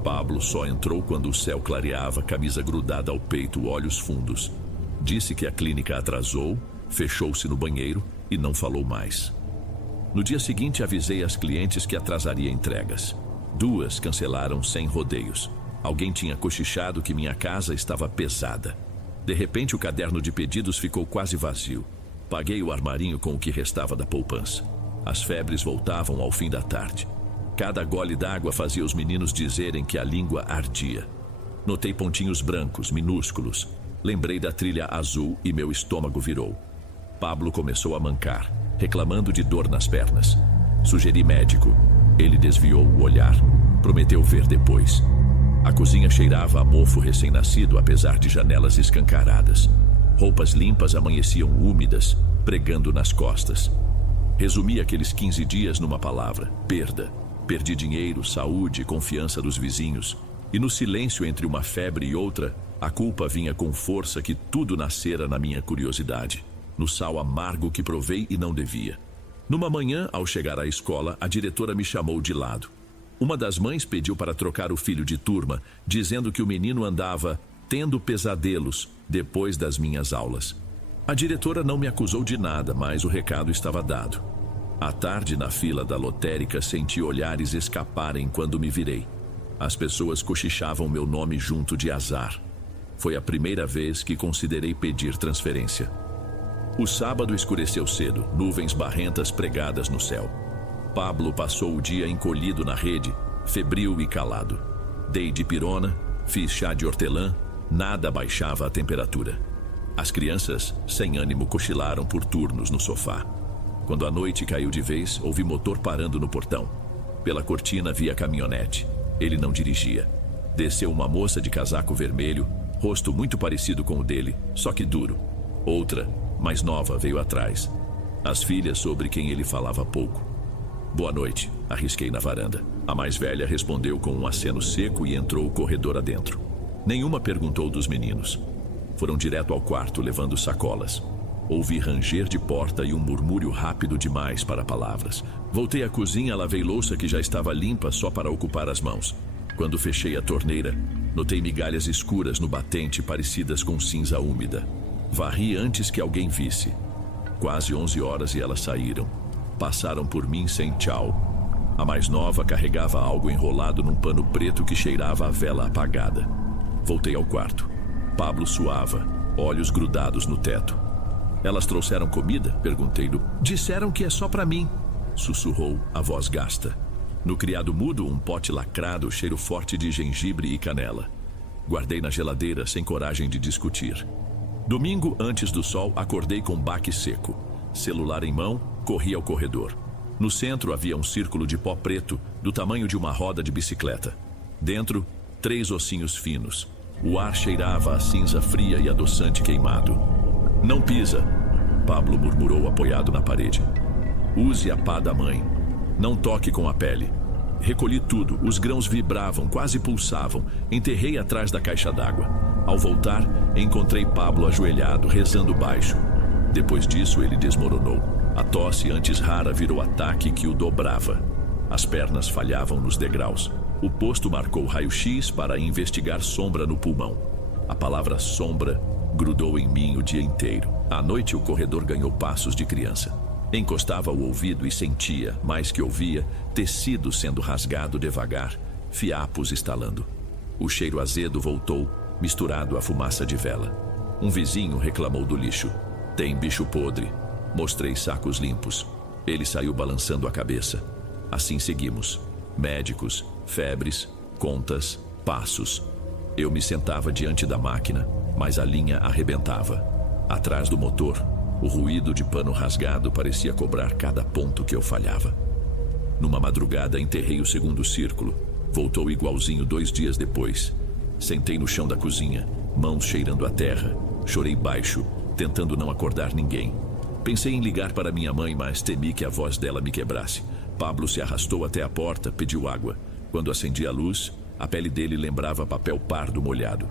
Pablo só entrou quando o céu clareava, camisa grudada ao peito, olhos fundos. Disse que a clínica atrasou, fechou-se no banheiro e não falou mais. No dia seguinte avisei as clientes que atrasaria entregas. 2 cancelaram sem rodeios. Alguém tinha cochichado que minha casa estava pesada. De repente o caderno de pedidos ficou quase vazio. Paguei o armarinho com o que restava da poupança. As febres voltavam ao fim da tarde. Cada gole d'água fazia os meninos dizerem que a língua ardia. Notei pontinhos brancos, minúsculos. Lembrei da trilha azul e meu estômago virou. Pablo começou a mancar, reclamando de dor nas pernas. Sugeri médico. Ele desviou o olhar. Prometeu ver depois. A cozinha cheirava a mofo recém-nascido, apesar de janelas escancaradas. Roupas limpas amanheciam úmidas, pregando nas costas. Resumi aqueles 15 dias numa palavra: perda. Perdi dinheiro, saúde, confiança dos vizinhos. E no silêncio entre uma febre e outra, a culpa vinha com força que tudo nascera na minha curiosidade. No sal amargo que provei e não devia. Numa manhã, ao chegar à escola, a diretora me chamou de lado. Uma das mães pediu para trocar o filho de turma, dizendo que o menino andava tendo pesadelos depois das minhas aulas. A diretora não me acusou de nada, mas o recado estava dado. À tarde, na fila da lotérica, senti olhares escaparem quando me virei. As pessoas cochichavam meu nome junto de azar. Foi a primeira vez que considerei pedir transferência. O sábado escureceu cedo, nuvens barrentas pregadas no céu. Pablo passou o dia encolhido na rede, febril e calado. Dei dipirona, fiz chá de hortelã, nada baixava a temperatura. As crianças, sem ânimo, cochilaram por turnos no sofá. Quando a noite caiu de vez, ouvi motor parando no portão. Pela cortina vi a caminhonete. Ele não dirigia. Desceu uma moça de casaco vermelho, rosto muito parecido com o dele, só que duro. Outra, mais nova, veio atrás. As filhas sobre quem ele falava pouco. Boa noite, arrisquei na varanda. A mais velha respondeu com um aceno seco e entrou o corredor adentro. Nenhuma perguntou dos meninos. Foram direto ao quarto, levando sacolas. Ouvi ranger de porta e um murmúrio rápido demais para palavras. Voltei à cozinha, lavei louça que já estava limpa só para ocupar as mãos. Quando fechei a torneira, notei migalhas escuras no batente parecidas com cinza úmida. Varri antes que alguém visse. Quase 11 horas e elas saíram. Passaram por mim sem tchau. A mais nova carregava algo enrolado num pano preto que cheirava a vela apagada. Voltei ao quarto. Pablo suava, olhos grudados no teto. Elas trouxeram comida? Perguntei-lhe. Disseram que é só para mim, sussurrou a voz gasta. No criado mudo, um pote lacrado, cheiro forte de gengibre e canela. Guardei na geladeira, sem coragem de discutir. Domingo, antes do sol, acordei com baque seco. Celular em mão, corri ao corredor. No centro havia um círculo de pó preto, do tamanho de uma roda de bicicleta. Dentro, 3 ossinhos finos. O ar cheirava a cinza fria e adoçante queimado. Não pisa, Pablo murmurou apoiado na parede. Use a pá da mãe. Não toque com a pele. Recolhi tudo, os grãos vibravam, quase pulsavam. Enterrei atrás da caixa d'água. Ao voltar, encontrei Pablo ajoelhado, rezando baixo. Depois disso, ele desmoronou. A tosse, antes rara, virou ataque que o dobrava. As pernas falhavam nos degraus. O posto marcou raio-x para investigar sombra no pulmão. A palavra sombra grudou em mim o dia inteiro. À noite, o corredor ganhou passos de criança. Encostava o ouvido e sentia, mais que ouvia, tecido sendo rasgado devagar, fiapos estalando. O cheiro azedo voltou, misturado à fumaça de vela. Um vizinho reclamou do lixo. Tem bicho podre. Mostrei sacos limpos. Ele saiu balançando a cabeça. Assim seguimos. Médicos, febres, contas, passos. Eu me sentava diante da máquina, mas a linha arrebentava. Atrás do motor, o ruído de pano rasgado parecia cobrar cada ponto que eu falhava. Numa madrugada, enterrei o segundo círculo. Voltou igualzinho 2 dias depois. Sentei no chão da cozinha, mãos cheirando a terra. Chorei baixo, tentando não acordar ninguém. Pensei em ligar para minha mãe, mas temi que a voz dela me quebrasse. Pablo se arrastou até a porta, pediu água. Quando acendi a luz, a pele dele lembrava papel pardo molhado.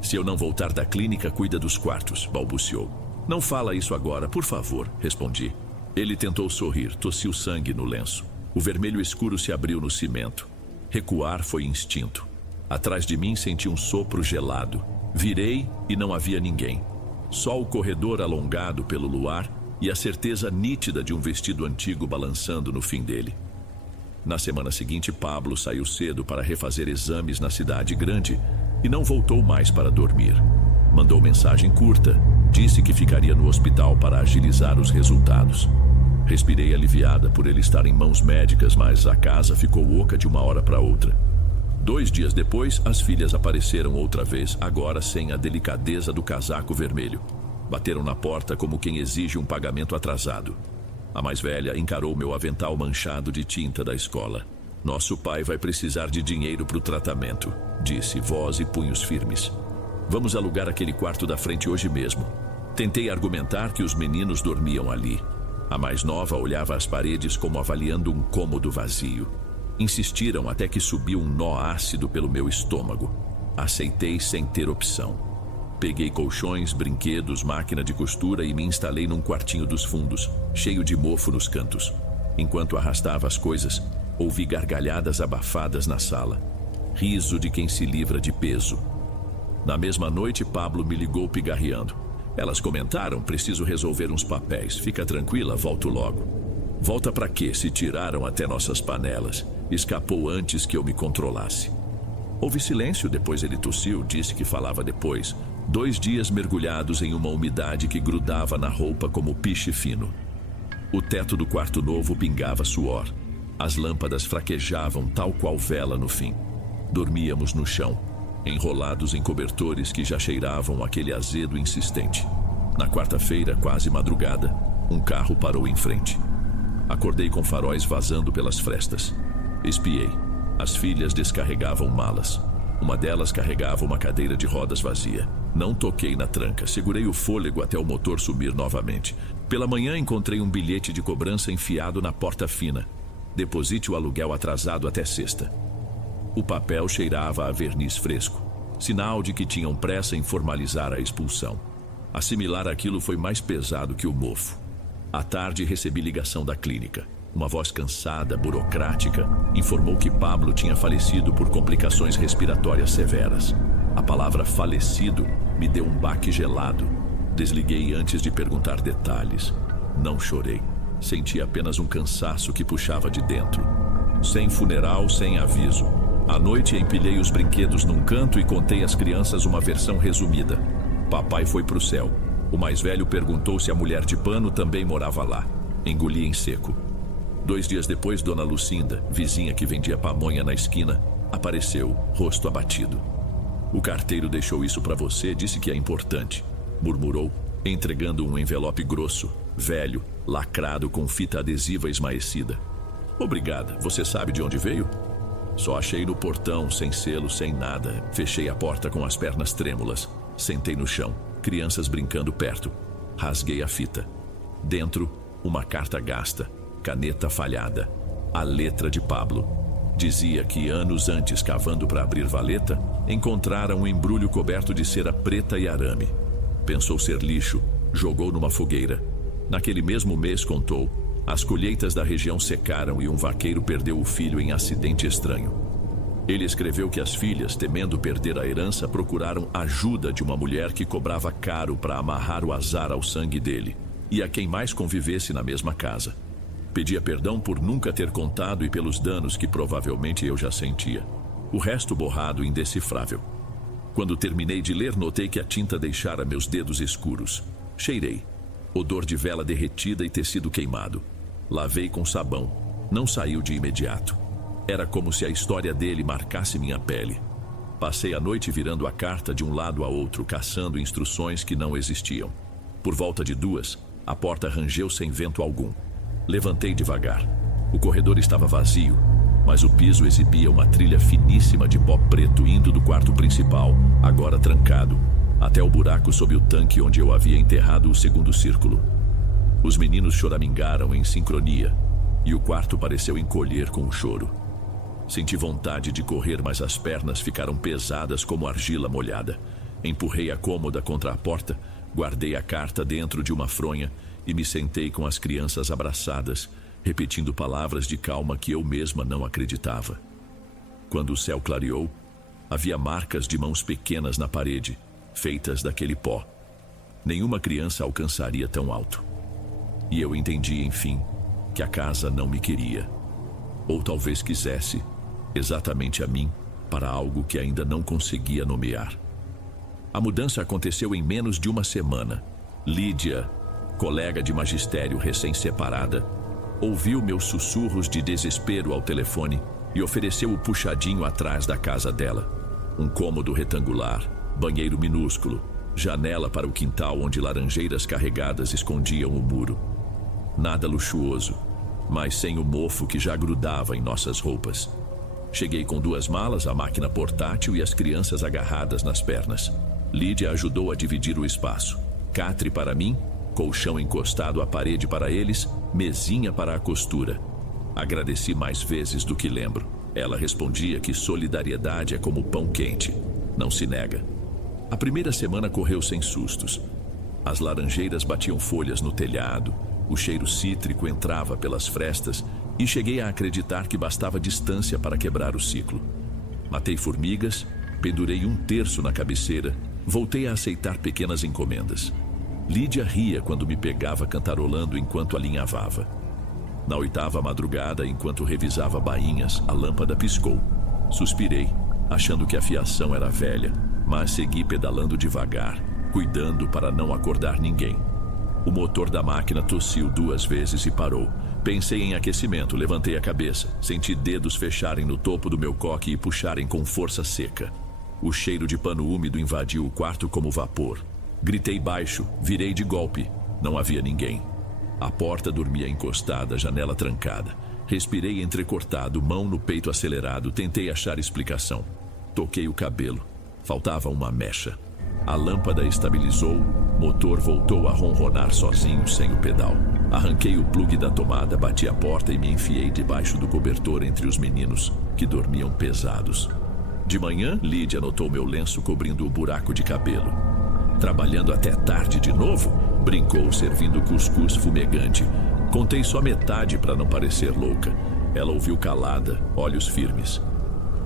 Se eu não voltar da clínica, cuida dos quartos, balbuciou. Não fala isso agora, por favor, respondi. Ele tentou sorrir, tossiu sangue no lenço. O vermelho escuro se abriu no cimento. Recuar foi instinto. Atrás de mim senti um sopro gelado. Virei e não havia ninguém. Só o corredor alongado pelo luar e a certeza nítida de um vestido antigo balançando no fim dele. Na semana seguinte, Pablo saiu cedo para refazer exames na cidade grande e não voltou mais para dormir. Mandou mensagem curta, disse que ficaria no hospital para agilizar os resultados. Respirei aliviada por ele estar em mãos médicas, mas a casa ficou oca de uma hora para outra. 2 dias depois, as filhas apareceram outra vez, agora sem a delicadeza do casaco vermelho. Bateram na porta como quem exige um pagamento atrasado. A mais velha encarou meu avental manchado de tinta da escola. Nosso pai vai precisar de dinheiro para o tratamento, disse, voz e punhos firmes. Vamos alugar aquele quarto da frente hoje mesmo. Tentei argumentar que os meninos dormiam ali. A mais nova olhava as paredes como avaliando um cômodo vazio. Insistiram até que subiu um nó ácido pelo meu estômago. Aceitei sem ter opção. Peguei colchões, brinquedos, máquina de costura e me instalei num quartinho dos fundos, cheio de mofo nos cantos. Enquanto arrastava as coisas, ouvi gargalhadas abafadas na sala. Riso de quem se livra de peso. Na mesma noite, Pablo me ligou pigarreando. Elas comentaram: preciso resolver uns papéis. Fica tranquila, volto logo. Volta pra quê, se tiraram até nossas panelas? Escapou antes que eu me controlasse. Houve silêncio, depois ele tossiu, disse que falava depois. 2 dias mergulhados em uma umidade que grudava na roupa como piche fino. O teto do quarto novo pingava suor. As lâmpadas fraquejavam tal qual vela no fim. Dormíamos no chão, enrolados em cobertores que já cheiravam aquele azedo insistente. Na quarta-feira, quase madrugada, um carro parou em frente. Acordei com faróis vazando pelas frestas. Espiei. As filhas descarregavam malas. Uma delas carregava uma cadeira de rodas vazia. Não toquei na tranca, segurei o fôlego até o motor subir novamente. Pela manhã encontrei um bilhete de cobrança enfiado na porta fina. Deposite o aluguel atrasado até sexta. O papel cheirava a verniz fresco, sinal de que tinham pressa em formalizar a expulsão. Assimilar aquilo foi mais pesado que o mofo. À tarde recebi ligação da clínica. Uma voz cansada, burocrática, informou que Pablo tinha falecido por complicações respiratórias severas. A palavra falecido me deu um baque gelado. Desliguei antes de perguntar detalhes. Não chorei. Senti apenas um cansaço que puxava de dentro. Sem funeral, sem aviso. À noite empilhei os brinquedos num canto e contei às crianças uma versão resumida. Papai foi pro céu. O mais velho perguntou se a mulher de pano também morava lá. Engoli em seco. 2 dias depois, Dona Lucinda, vizinha que vendia pamonha na esquina, apareceu, rosto abatido. O carteiro deixou isso pra você, disse que é importante, murmurou, entregando um envelope grosso, velho, lacrado com fita adesiva esmaecida. Obrigada, você sabe de onde veio? Só achei no portão, sem selo, sem nada. Fechei a porta com as pernas trêmulas. Sentei no chão, crianças brincando perto. Rasguei a fita. Dentro, uma carta gasta, caneta falhada, a letra de Pablo. Dizia que anos antes, cavando para abrir valeta, encontrara um embrulho coberto de cera preta e arame. Pensou ser lixo, jogou numa fogueira. Naquele mesmo mês, contou, as colheitas da região secaram e um vaqueiro perdeu o filho em acidente estranho. Ele escreveu que as filhas, temendo perder a herança, procuraram ajuda de uma mulher que cobrava caro para amarrar o azar ao sangue dele e a quem mais convivesse na mesma casa. Pedia perdão por nunca ter contado e pelos danos que provavelmente eu já sentia. O resto borrado e indecifrável. Quando terminei de ler, notei que a tinta deixara meus dedos escuros. Cheirei. Odor de vela derretida e tecido queimado. Lavei com sabão. Não saiu de imediato. Era como se a história dele marcasse minha pele. Passei a noite virando a carta de um lado a outro, caçando instruções que não existiam. Por volta de 2, a porta rangeu sem vento algum. Levantei devagar. O corredor estava vazio, mas o piso exibia uma trilha finíssima de pó preto indo do quarto principal, agora trancado, até o buraco sob o tanque onde eu havia enterrado o segundo círculo. Os meninos choramingaram em sincronia, e o quarto pareceu encolher com o choro. Senti vontade de correr, mas as pernas ficaram pesadas como argila molhada. Empurrei a cômoda contra a porta, guardei a carta dentro de uma fronha e me sentei com as crianças abraçadas, repetindo palavras de calma que eu mesma não acreditava. Quando o céu clareou, havia marcas de mãos pequenas na parede, feitas daquele pó. Nenhuma criança alcançaria tão alto. E eu entendi, enfim, que a casa não me queria. Ou talvez quisesse, exatamente a mim, para algo que ainda não conseguia nomear. A mudança aconteceu em menos de uma semana. Lídia, colega de magistério recém-separada, ouviu meus sussurros de desespero ao telefone e ofereceu o puxadinho atrás da casa dela. Um cômodo retangular, banheiro minúsculo, janela para o quintal onde laranjeiras carregadas escondiam o muro. Nada luxuoso, mas sem o mofo que já grudava em nossas roupas. Cheguei com 2 malas, a máquina portátil e as crianças agarradas nas pernas. Lídia ajudou a dividir o espaço. Catre para mim, colchão encostado à parede para eles, mesinha para a costura. Agradeci mais vezes do que lembro. Ela respondia que solidariedade é como pão quente, não se nega. A primeira semana correu sem sustos. As laranjeiras batiam folhas no telhado, o cheiro cítrico entrava pelas frestas e cheguei a acreditar que bastava distância para quebrar o ciclo. Matei formigas, pendurei 1/3 na cabeceira, voltei a aceitar pequenas encomendas. Lídia ria quando me pegava cantarolando enquanto alinhavava. Na 8ª madrugada, enquanto revisava bainhas, a lâmpada piscou. Suspirei, achando que a fiação era velha, mas segui pedalando devagar, cuidando para não acordar ninguém. O motor da máquina tossiu 2 vezes e parou. Pensei em aquecimento, levantei a cabeça, senti dedos fecharem no topo do meu coque e puxarem com força seca. O cheiro de pano úmido invadiu o quarto como vapor. Gritei baixo, virei de golpe. Não havia ninguém. A porta dormia encostada, a janela trancada. Respirei entrecortado, mão no peito acelerado, tentei achar explicação. Toquei o cabelo. Faltava uma mecha. A lâmpada estabilizou, motor voltou a ronronar sozinho, sem o pedal. Arranquei o plugue da tomada, bati a porta e me enfiei debaixo do cobertor entre os meninos, que dormiam pesados. De manhã, Lídia notou meu lenço cobrindo o buraco de cabelo. Trabalhando até tarde de novo? Brincou, servindo cuscuz fumegante. Contei só metade para não parecer louca. Ela ouviu calada, olhos firmes.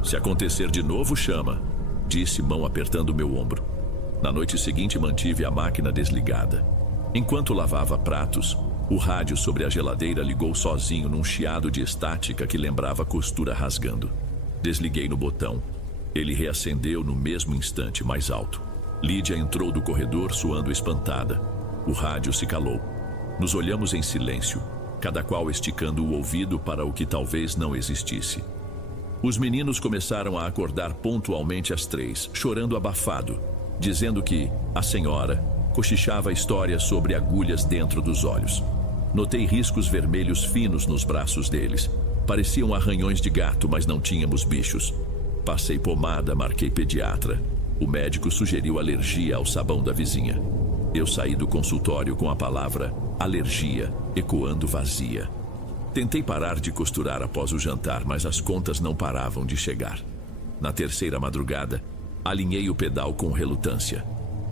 Se acontecer de novo, chama, disse, mão apertando meu ombro. Na noite seguinte, mantive a máquina desligada. Enquanto lavava pratos, o rádio sobre a geladeira ligou sozinho num chiado de estática que lembrava costura rasgando. Desliguei no botão. Ele reacendeu no mesmo instante, mais alto. Lídia entrou do corredor suando espantada. O rádio se calou. Nos olhamos em silêncio, cada qual esticando o ouvido para o que talvez não existisse. Os meninos começaram a acordar pontualmente às 3, chorando abafado, dizendo que a senhora cochichava histórias sobre agulhas dentro dos olhos. Notei riscos vermelhos finos nos braços deles. Pareciam arranhões de gato, mas não tínhamos bichos. Passei pomada, marquei pediatra. O médico sugeriu alergia ao sabão da vizinha. Eu saí do consultório com a palavra alergia ecoando vazia. Tentei parar de costurar após o jantar, mas as contas não paravam de chegar. Na 3ª madrugada, alinhei o pedal com relutância.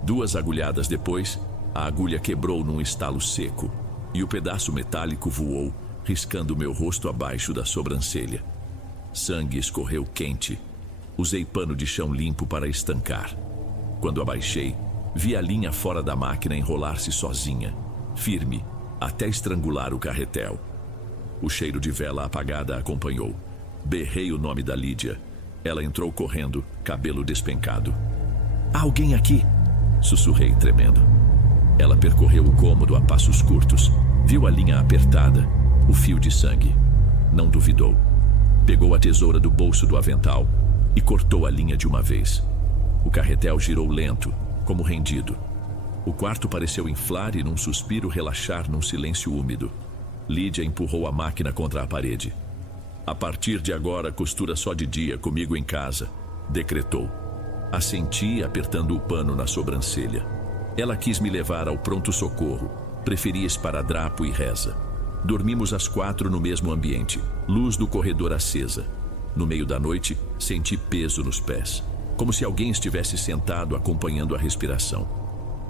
2 agulhadas depois, a agulha quebrou num estalo seco e o pedaço metálico voou, riscando meu rosto abaixo da sobrancelha. Sangue escorreu quente. Usei pano de chão limpo para estancar. Quando abaixei, vi a linha fora da máquina enrolar-se sozinha, firme, até estrangular o carretel. O cheiro de vela apagada acompanhou. Berrei o nome da Lídia. Ela entrou correndo, cabelo despencado. "Há alguém aqui!" Sussurrei, tremendo. Ela percorreu o cômodo a passos curtos. Viu a linha apertada, o fio de sangue. Não duvidou. Pegou a tesoura do bolso do avental e cortou a linha de uma vez. O carretel girou lento, como rendido. O quarto pareceu inflar e, num suspiro, relaxar num silêncio úmido. Lídia empurrou a máquina contra a parede. "A partir de agora, costura só de dia, comigo em casa", decretou. Assenti, apertando o pano na sobrancelha. Ela quis me levar ao pronto-socorro. Preferia esparadrapo e reza. Dormimos às 4 no mesmo ambiente, luz do corredor acesa. No meio da noite, senti peso nos pés, como se alguém estivesse sentado acompanhando a respiração.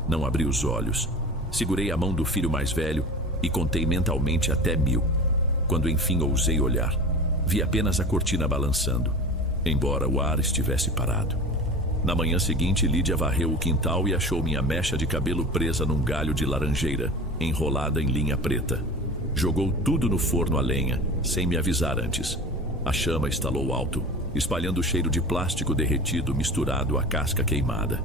Não abri os olhos. Segurei a mão do filho mais velho e contei mentalmente até 1000. Quando enfim ousei olhar, vi apenas a cortina balançando, embora o ar estivesse parado. Na manhã seguinte, Lídia varreu o quintal e achou minha mecha de cabelo presa num galho de laranjeira, enrolada em linha preta. Jogou tudo no forno a lenha, sem me avisar antes. A chama estalou alto, espalhando o cheiro de plástico derretido misturado à casca queimada.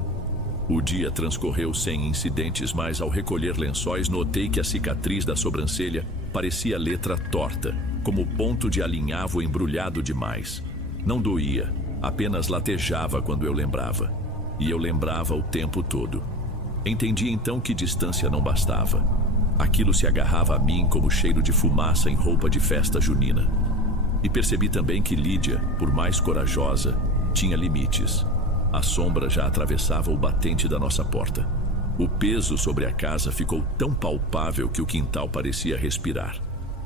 O dia transcorreu sem incidentes, mas ao recolher lençóis notei que a cicatriz da sobrancelha parecia letra torta, como ponto de alinhavo embrulhado demais. Não doía, apenas latejava quando eu lembrava. E eu lembrava o tempo todo. Entendi então que distância não bastava. Aquilo se agarrava a mim como cheiro de fumaça em roupa de festa junina. E percebi também que Lídia, por mais corajosa, tinha limites. A sombra já atravessava o batente da nossa porta. O peso sobre a casa ficou tão palpável que o quintal parecia respirar.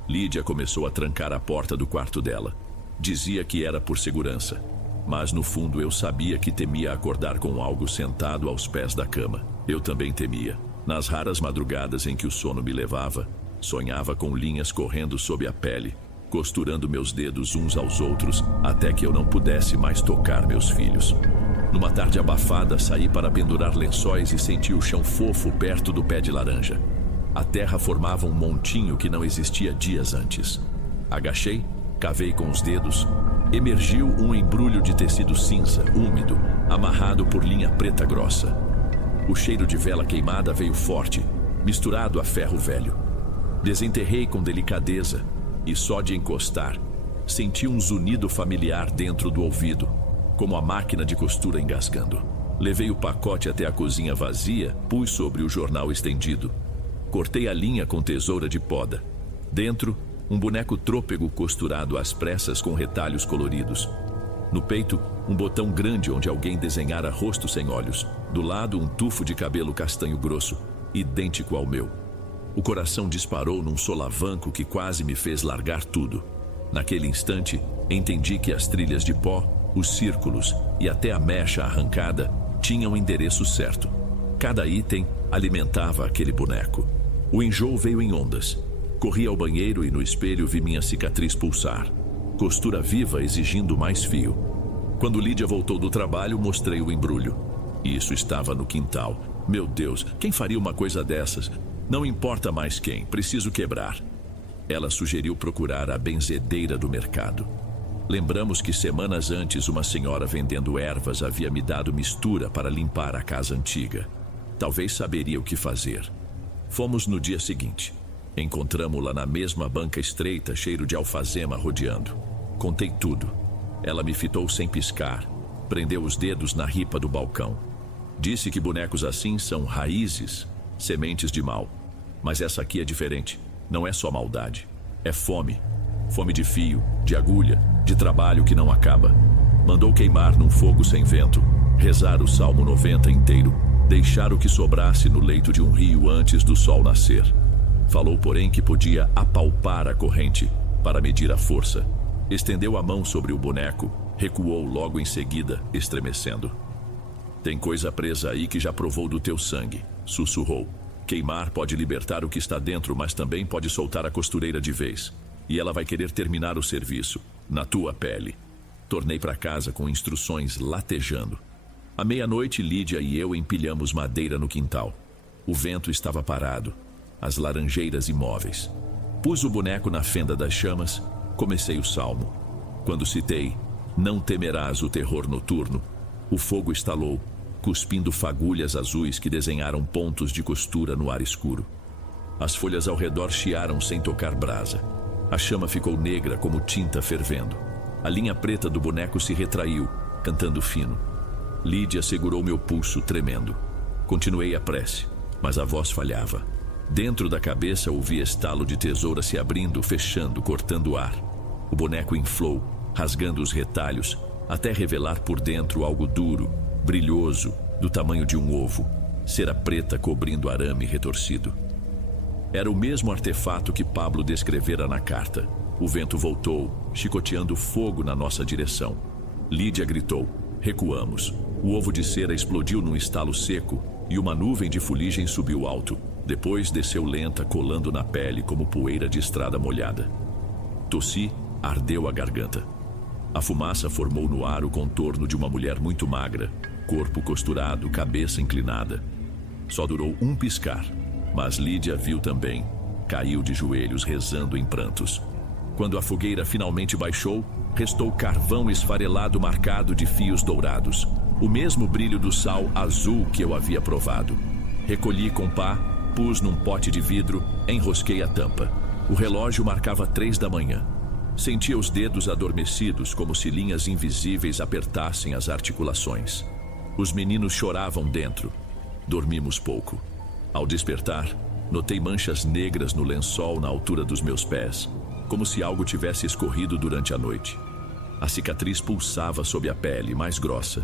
Lídia começou a trancar a porta do quarto dela. Dizia que era por segurança, mas no fundo eu sabia que temia acordar com algo sentado aos pés da cama. Eu também temia. Nas raras madrugadas em que o sono me levava, sonhava com linhas correndo sob a pele, costurando meus dedos uns aos outros até que eu não pudesse mais tocar meus filhos. Numa tarde abafada, saí para pendurar lençóis e senti o chão fofo perto do pé de laranja. A terra formava um montinho que não existia dias antes. Agachei, cavei com os dedos. Emergiu um embrulho de tecido cinza, úmido, amarrado por linha preta grossa. O cheiro de vela queimada veio forte, misturado a ferro velho. Desenterrei com delicadeza e só de encostar, senti um zunido familiar dentro do ouvido, como a máquina de costura engasgando. Levei o pacote até a cozinha vazia, pus sobre o jornal estendido. Cortei a linha com tesoura de poda. Dentro, um boneco trôpego costurado às pressas com retalhos coloridos. No peito, um botão grande onde alguém desenhara rosto sem olhos. Do lado, um tufo de cabelo castanho grosso, idêntico ao meu. O coração disparou num solavanco que quase me fez largar tudo. Naquele instante, entendi que as trilhas de pó, os círculos e até a mecha arrancada tinham o endereço certo. Cada item alimentava aquele boneco. O enjoo veio em ondas. Corri ao banheiro e no espelho vi minha cicatriz pulsar. Costura viva exigindo mais fio. Quando Lídia voltou do trabalho, mostrei o embrulho. Isso estava no quintal. Meu Deus, quem faria uma coisa dessas? Não importa mais quem, preciso quebrar. Ela sugeriu procurar a benzedeira do mercado. Lembramos que semanas antes uma senhora vendendo ervas havia me dado mistura para limpar a casa antiga. Talvez saberia o que fazer. Fomos no dia seguinte. Encontramo-la na mesma banca estreita, cheiro de alfazema rodeando. Contei tudo. Ela me fitou sem piscar. Prendeu os dedos na ripa do balcão. Disse que bonecos assim são raízes, sementes de mal. Mas essa aqui é diferente. Não é só maldade. É fome. Fome de fio, de agulha, de trabalho que não acaba. Mandou queimar num fogo sem vento. Rezar o Salmo 90 inteiro. Deixar o que sobrasse no leito de um rio antes do sol nascer. Falou, porém, que podia apalpar a corrente para medir a força. Estendeu a mão sobre o boneco, recuou logo em seguida, estremecendo. Tem coisa presa aí que já provou do teu sangue, sussurrou. Queimar pode libertar o que está dentro, mas também pode soltar a costureira de vez. E ela vai querer terminar o serviço, na tua pele. Tornei para casa com instruções latejando. À meia-noite, Lídia e eu empilhamos madeira no quintal. O vento estava parado. As laranjeiras imóveis. Pus o boneco na fenda das chamas, comecei o salmo. Quando citei, não temerás o terror noturno, o fogo estalou, cuspindo fagulhas azuis que desenharam pontos de costura no ar escuro. As folhas ao redor chiaram sem tocar brasa. A chama ficou negra como tinta fervendo. A linha preta do boneco se retraiu, cantando fino. Lídia segurou meu pulso, tremendo. Continuei a prece, mas a voz falhava. Dentro da cabeça ouvi estalo de tesoura se abrindo, fechando, cortando o ar. O boneco inflou, rasgando os retalhos, até revelar por dentro algo duro, brilhoso, do tamanho de um ovo, cera preta cobrindo arame retorcido. Era o mesmo artefato que Pablo descrevera na carta. O vento voltou, chicoteando fogo na nossa direção. Lídia gritou. Recuamos. O ovo de cera explodiu num estalo seco e uma nuvem de fuligem subiu alto. Depois desceu lenta, colando na pele como poeira de estrada molhada. Tossi, ardeu a garganta. A fumaça formou no ar o contorno de uma mulher muito magra, corpo costurado, cabeça inclinada. Só durou um piscar, mas Lídia viu também. Caiu de joelhos, rezando em prantos. Quando a fogueira finalmente baixou, restou carvão esfarelado marcado de fios dourados. O mesmo brilho do sal azul que eu havia provado. Recolhi com pá, pus num pote de vidro, enrosquei a tampa. O relógio marcava 3 da manhã. Sentia os dedos adormecidos, como se linhas invisíveis apertassem as articulações. Os meninos choravam dentro. Dormimos pouco. Ao despertar, notei manchas negras no lençol na altura dos meus pés, como se algo tivesse escorrido durante a noite. A cicatriz pulsava sob a pele, mais grossa.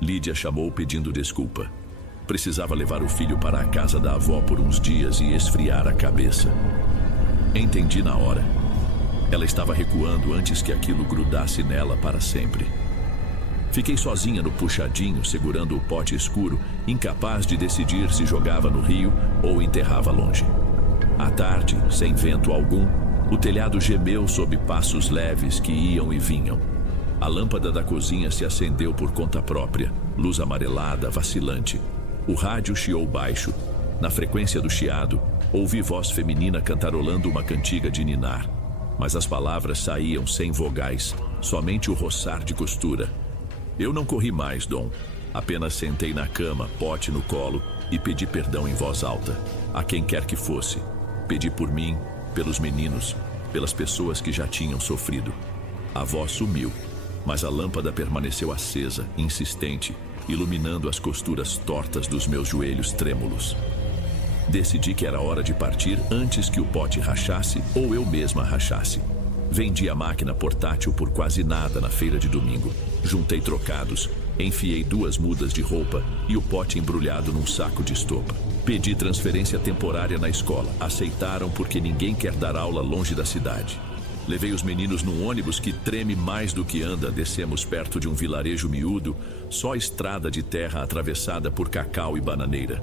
Lídia chamou pedindo desculpa. Precisava levar o filho para a casa da avó por uns dias e esfriar a cabeça. Entendi na hora. Ela estava recuando antes que aquilo grudasse nela para sempre. Fiquei sozinha no puxadinho, segurando o pote escuro, incapaz de decidir se jogava no rio ou enterrava longe. À tarde, sem vento algum, o telhado gemeu sob passos leves que iam e vinham. A lâmpada da cozinha se acendeu por conta própria, luz amarelada, vacilante. O rádio chiou baixo. Na frequência do chiado, ouvi voz feminina cantarolando uma cantiga de ninar. Mas as palavras saíam sem vogais, somente o roçar de costura. Eu não corri mais, Dom. Apenas sentei na cama, pote no colo, e pedi perdão em voz alta, a quem quer que fosse. Pedi por mim, pelos meninos, pelas pessoas que já tinham sofrido. A voz sumiu, mas a lâmpada permaneceu acesa, insistente, iluminando as costuras tortas dos meus joelhos trêmulos. Decidi que era hora de partir antes que o pote rachasse ou eu mesma rachasse. Vendi a máquina portátil por quase nada na feira de domingo. Juntei trocados, enfiei 2 mudas de roupa e o pote embrulhado num saco de estopa. Pedi transferência temporária na escola. Aceitaram porque ninguém quer dar aula longe da cidade. Levei os meninos num ônibus que treme mais do que anda. Descemos perto de um vilarejo miúdo, só estrada de terra atravessada por cacau e bananeira.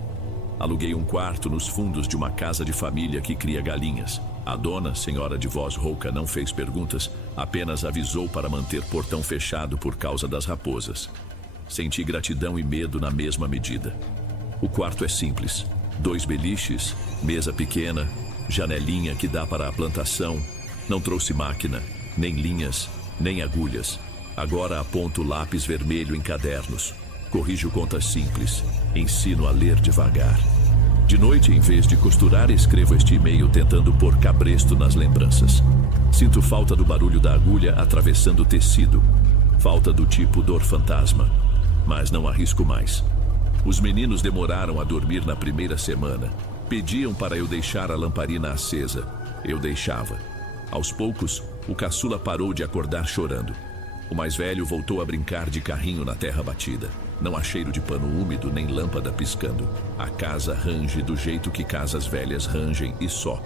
Aluguei um quarto nos fundos de uma casa de família que cria galinhas. A dona, senhora de voz rouca, não fez perguntas, apenas avisou para manter portão fechado por causa das raposas. Senti gratidão e medo na mesma medida. O quarto é simples. 2 beliches, mesa pequena, janelinha que dá para a plantação. Não trouxe máquina, nem linhas, nem agulhas. Agora aponto lápis vermelho em cadernos. Corrijo contas simples. Ensino a ler devagar. De noite, em vez de costurar, escrevo este e-mail tentando pôr cabresto nas lembranças. Sinto falta do barulho da agulha atravessando o tecido. Falta do tipo dor fantasma. Mas não arrisco mais. Os meninos demoraram a dormir na primeira semana. Pediam para eu deixar a lamparina acesa. Eu deixava. Aos poucos, o caçula parou de acordar chorando. O mais velho voltou a brincar de carrinho na terra batida. Não há cheiro de pano úmido nem lâmpada piscando. A casa range do jeito que casas velhas rangem e só.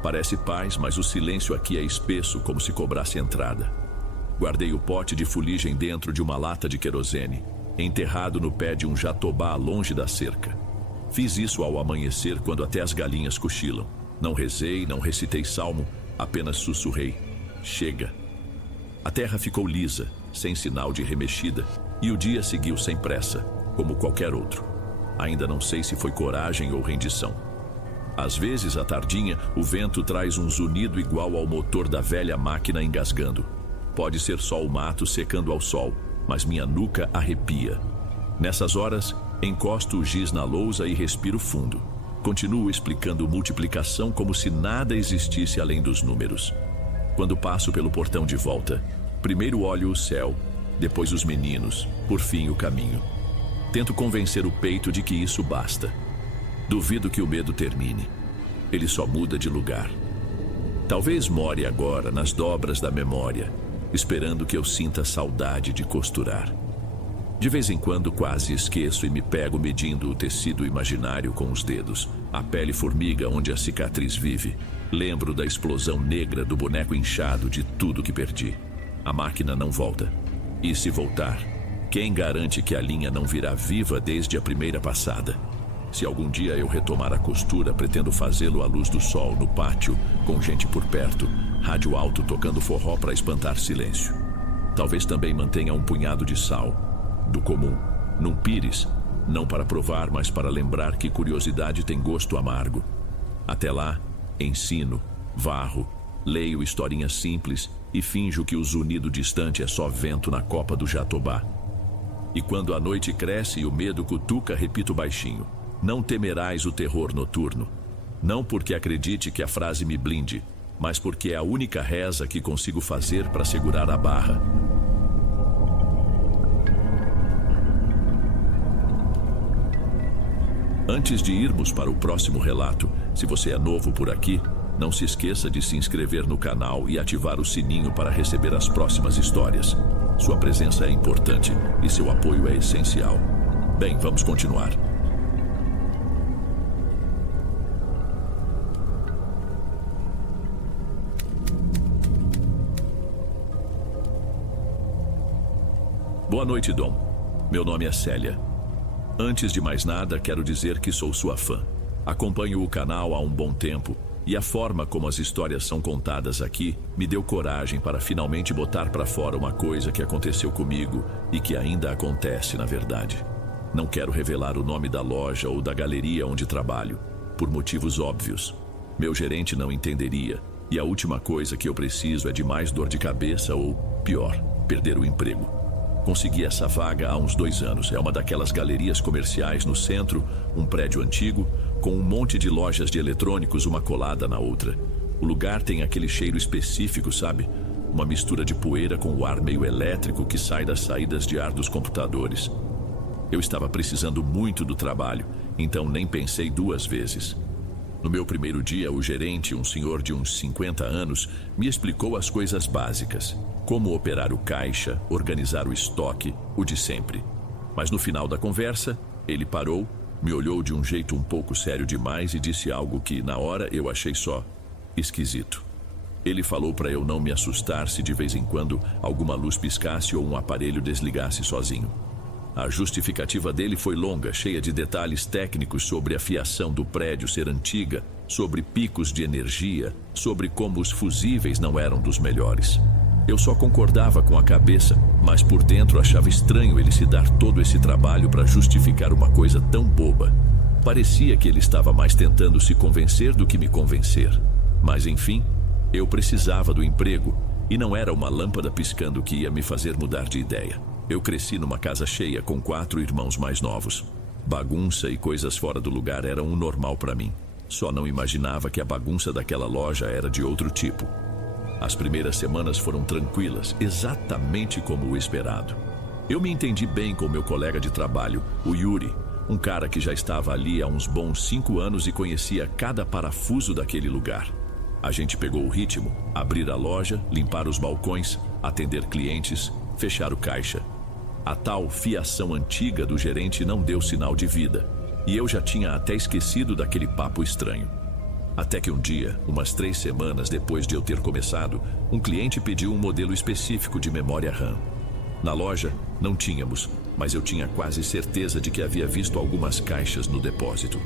Parece paz, mas o silêncio aqui é espesso, como se cobrasse entrada. Guardei o pote de fuligem dentro de uma lata de querosene, enterrado no pé de um jatobá longe da cerca. Fiz isso ao amanhecer, quando até as galinhas cochilam. Não rezei, não recitei salmo, apenas sussurrei: chega. A terra ficou lisa, sem sinal de remexida, e o dia seguiu sem pressa, como qualquer outro. Ainda não sei se foi coragem ou rendição. Às vezes, à tardinha, o vento traz um zunido igual ao motor da velha máquina engasgando. Pode ser só o mato secando ao sol, mas minha nuca arrepia. Nessas horas, encosto o giz na lousa e respiro fundo. Continuo explicando multiplicação como se nada existisse além dos números. Quando passo pelo portão de volta, primeiro olho o céu, depois os meninos, por fim o caminho. Tento convencer o peito de que isso basta. Duvido que o medo termine. Ele só muda de lugar. Talvez more agora nas dobras da memória, esperando que eu sinta saudade de costurar. De vez em quando quase esqueço e me pego medindo o tecido imaginário com os dedos. A pele formiga onde a cicatriz vive. Lembro da explosão negra do boneco inchado, de tudo que perdi. A máquina não volta. E se voltar, quem garante que a linha não virá viva desde a primeira passada? Se algum dia eu retomar a costura, pretendo fazê-lo à luz do sol, no pátio, com gente por perto, rádio alto tocando forró para espantar silêncio. Talvez também mantenha um punhado de sal, do comum, num pires, não para provar, mas para lembrar que curiosidade tem gosto amargo. Até lá, ensino, varro, leio historinhas simples e finjo que o zunido distante é só vento na copa do jatobá. E quando a noite cresce e o medo cutuca, repito baixinho: não temerás o terror noturno. Não porque acredite que a frase me blinde, mas porque é a única reza que consigo fazer para segurar a barra. Antes de irmos para o próximo relato, se você é novo por aqui, não se esqueça de se inscrever no canal e ativar o sininho para receber as próximas histórias. Sua presença é importante e seu apoio é essencial. Bem, vamos continuar. Boa noite, Dom. Meu nome é Célia. Antes de mais nada, quero dizer que sou sua fã. Acompanho o canal há um bom tempo E a forma como as histórias são contadas aqui me deu coragem para finalmente botar para fora uma coisa que aconteceu comigo e que ainda acontece, na verdade. Não quero revelar o nome da loja ou da galeria onde trabalho, por motivos óbvios. Meu gerente não entenderia, e a última coisa que eu preciso é de mais dor de cabeça ou, pior, perder o emprego. Consegui essa vaga há uns 2 anos. É uma daquelas galerias comerciais no centro, um prédio antigo, com um monte de lojas de eletrônicos, uma colada na outra. O lugar tem aquele cheiro específico, sabe? Uma mistura de poeira com o ar meio elétrico que sai das saídas de ar dos computadores. Eu estava precisando muito do trabalho, então nem pensei 2 vezes. No meu primeiro dia, o gerente, um senhor de uns 50 anos, me explicou as coisas básicas. Como operar o caixa, organizar o estoque, o de sempre. Mas no final da conversa, ele parou, me olhou de um jeito um pouco sério demais e disse algo que, na hora, eu achei só esquisito. Ele falou para eu não me assustar se de vez em quando alguma luz piscasse ou um aparelho desligasse sozinho. A justificativa dele foi longa, cheia de detalhes técnicos sobre a fiação do prédio ser antiga, sobre picos de energia, sobre como os fusíveis não eram dos melhores. Eu só concordava com a cabeça, mas por dentro achava estranho ele se dar todo esse trabalho para justificar uma coisa tão boba. Parecia que ele estava mais tentando se convencer do que me convencer. Mas enfim, eu precisava do emprego e não era uma lâmpada piscando que ia me fazer mudar de ideia. Eu cresci numa casa cheia com 4 irmãos mais novos. Bagunça e coisas fora do lugar eram o normal para mim. Só não imaginava que a bagunça daquela loja era de outro tipo. As primeiras semanas foram tranquilas, exatamente como o esperado. Eu me entendi bem com meu colega de trabalho, o Yuri, um cara que já estava ali há uns bons 5 anos e conhecia cada parafuso daquele lugar. A gente pegou o ritmo, abrir a loja, limpar os balcões, atender clientes, fechar o caixa. A tal fiação antiga do gerente não deu sinal de vida, e eu já tinha até esquecido daquele papo estranho. Até que um dia, umas 3 semanas depois de eu ter começado, um cliente pediu um modelo específico de memória RAM. Na loja, não tínhamos, mas eu tinha quase certeza de que havia visto algumas caixas no depósito.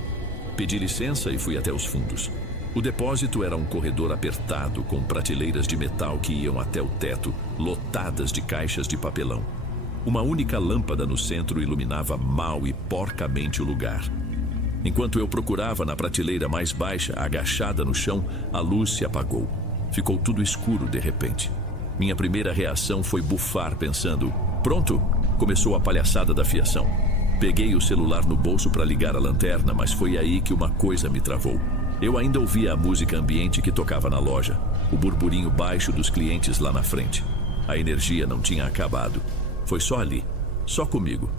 Pedi licença e fui até os fundos. O depósito era um corredor apertado, com prateleiras de metal que iam até o teto, lotadas de caixas de papelão. Uma única lâmpada no centro iluminava mal e porcamente o lugar. Enquanto eu procurava na prateleira mais baixa, agachada no chão, a luz se apagou. Ficou tudo escuro de repente. Minha primeira reação foi bufar, pensando: pronto, começou a palhaçada da fiação. Peguei o celular no bolso para ligar a lanterna, mas foi aí que uma coisa me travou. Eu ainda ouvia a música ambiente que tocava na loja, o burburinho baixo dos clientes lá na frente. A energia não tinha acabado. Foi só ali, só comigo.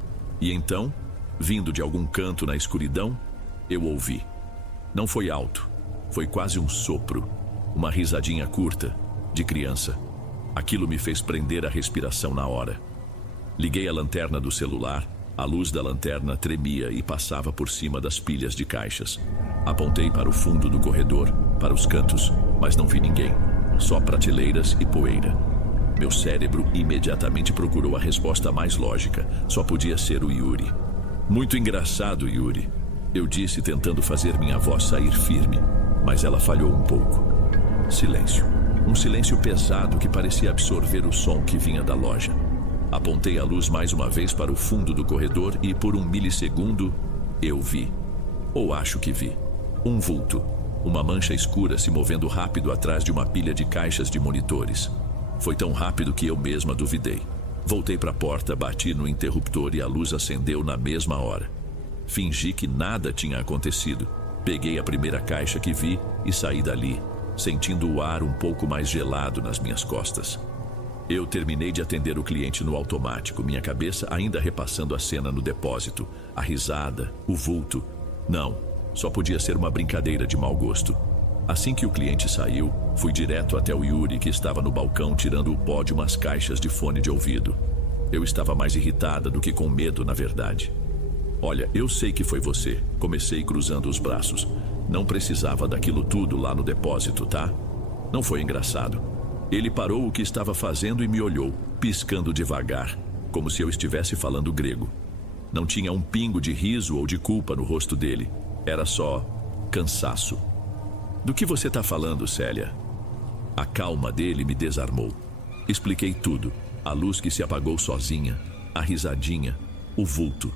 E então, vindo de algum canto na escuridão, eu ouvi. Não foi alto, foi quase um sopro, uma risadinha curta, de criança. Aquilo me fez prender a respiração na hora. Liguei a lanterna do celular, a luz da lanterna tremia e passava por cima das pilhas de caixas. Apontei para o fundo do corredor, para os cantos, mas não vi ninguém, só prateleiras e poeira. Meu cérebro imediatamente procurou a resposta mais lógica. Só podia ser o Yuri. Muito engraçado, Yuri, eu disse, tentando fazer minha voz sair firme, mas ela falhou um pouco. Silêncio. Um silêncio pesado que parecia absorver o som que vinha da loja. Apontei a luz mais uma vez para o fundo do corredor e, por 1 milissegundo, eu vi. Ou acho que vi. Um vulto. Uma mancha escura se movendo rápido atrás de uma pilha de caixas de monitores. Foi tão rápido que eu mesma duvidei. Voltei para a porta, bati no interruptor e a luz acendeu na mesma hora. Fingi que nada tinha acontecido. Peguei a primeira caixa que vi e saí dali, sentindo o ar um pouco mais gelado nas minhas costas. Eu terminei de atender o cliente no automático, minha cabeça ainda repassando a cena no depósito, a risada, o vulto. Não, só podia ser uma brincadeira de mau gosto. Assim que o cliente saiu, fui direto até o Yuri, que estava no balcão tirando o pó de umas caixas de fone de ouvido. Eu estava mais irritada do que com medo, na verdade. Olha, eu sei que foi você. Comecei cruzando os braços. Não precisava daquilo tudo lá no depósito, tá? Não foi engraçado. Ele parou o que estava fazendo e me olhou, piscando devagar, como se eu estivesse falando grego. Não tinha um pingo de riso ou de culpa no rosto dele. Era só cansaço. Do que você está falando, Célia? A calma dele me desarmou. Expliquei tudo. A luz que se apagou sozinha, a risadinha, o vulto.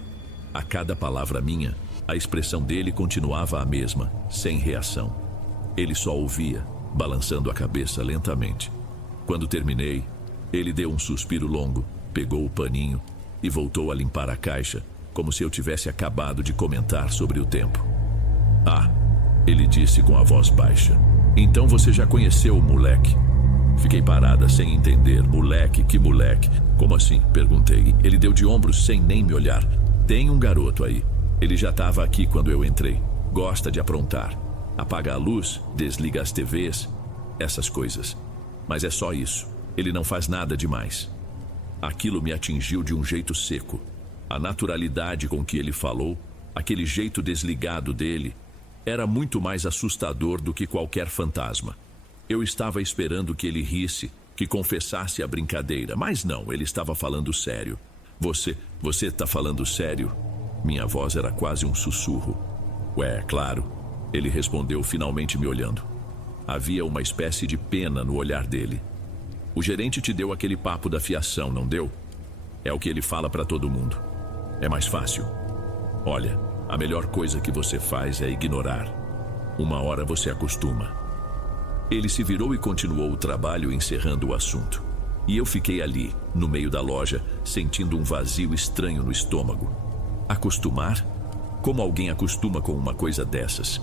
A cada palavra minha, a expressão dele continuava a mesma, sem reação. Ele só ouvia, balançando a cabeça lentamente. Quando terminei, ele deu um suspiro longo, pegou o paninho e voltou a limpar a caixa, como se eu tivesse acabado de comentar sobre o tempo. Ah, ele disse com a voz baixa. Então você já conheceu o moleque? Fiquei parada sem entender. Moleque? Que moleque? Como assim? Perguntei. Ele deu de ombros sem nem me olhar. Tem um garoto aí. Ele já estava aqui quando eu entrei. Gosta de aprontar. Apaga a luz, desliga as TVs, essas coisas. Mas é só isso. Ele não faz nada demais. Aquilo me atingiu de um jeito seco. A naturalidade com que ele falou, aquele jeito desligado dele, era muito mais assustador do que qualquer fantasma. Eu estava esperando que ele risse, que confessasse a brincadeira, mas não, ele estava falando sério. Você está falando sério? Minha voz era quase um sussurro. Ué, claro. Ele respondeu, finalmente me olhando. Havia uma espécie de pena no olhar dele. O gerente te deu aquele papo da fiação, não deu? É o que ele fala para todo mundo. É mais fácil. Olha, a melhor coisa que você faz é ignorar. Uma hora você acostuma. Ele se virou e continuou o trabalho, encerrando o assunto. E eu fiquei ali, no meio da loja, sentindo um vazio estranho no estômago. Acostumar? Como alguém acostuma com uma coisa dessas?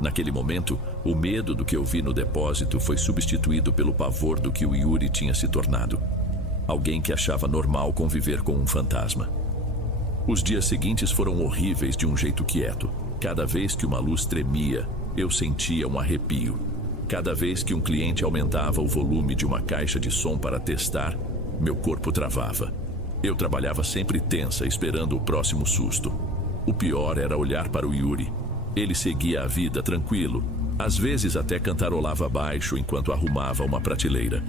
Naquele momento, o medo do que eu vi no depósito foi substituído pelo pavor do que o Yuri tinha se tornado. Alguém que achava normal conviver com um fantasma. Os dias seguintes foram horríveis de um jeito quieto. Cada vez que uma luz tremia, eu sentia um arrepio. Cada vez que um cliente aumentava o volume de uma caixa de som para testar, meu corpo travava. Eu trabalhava sempre tensa, esperando o próximo susto. O pior era olhar para o Yuri. Ele seguia a vida tranquilo. Às vezes até cantarolava baixo enquanto arrumava uma prateleira.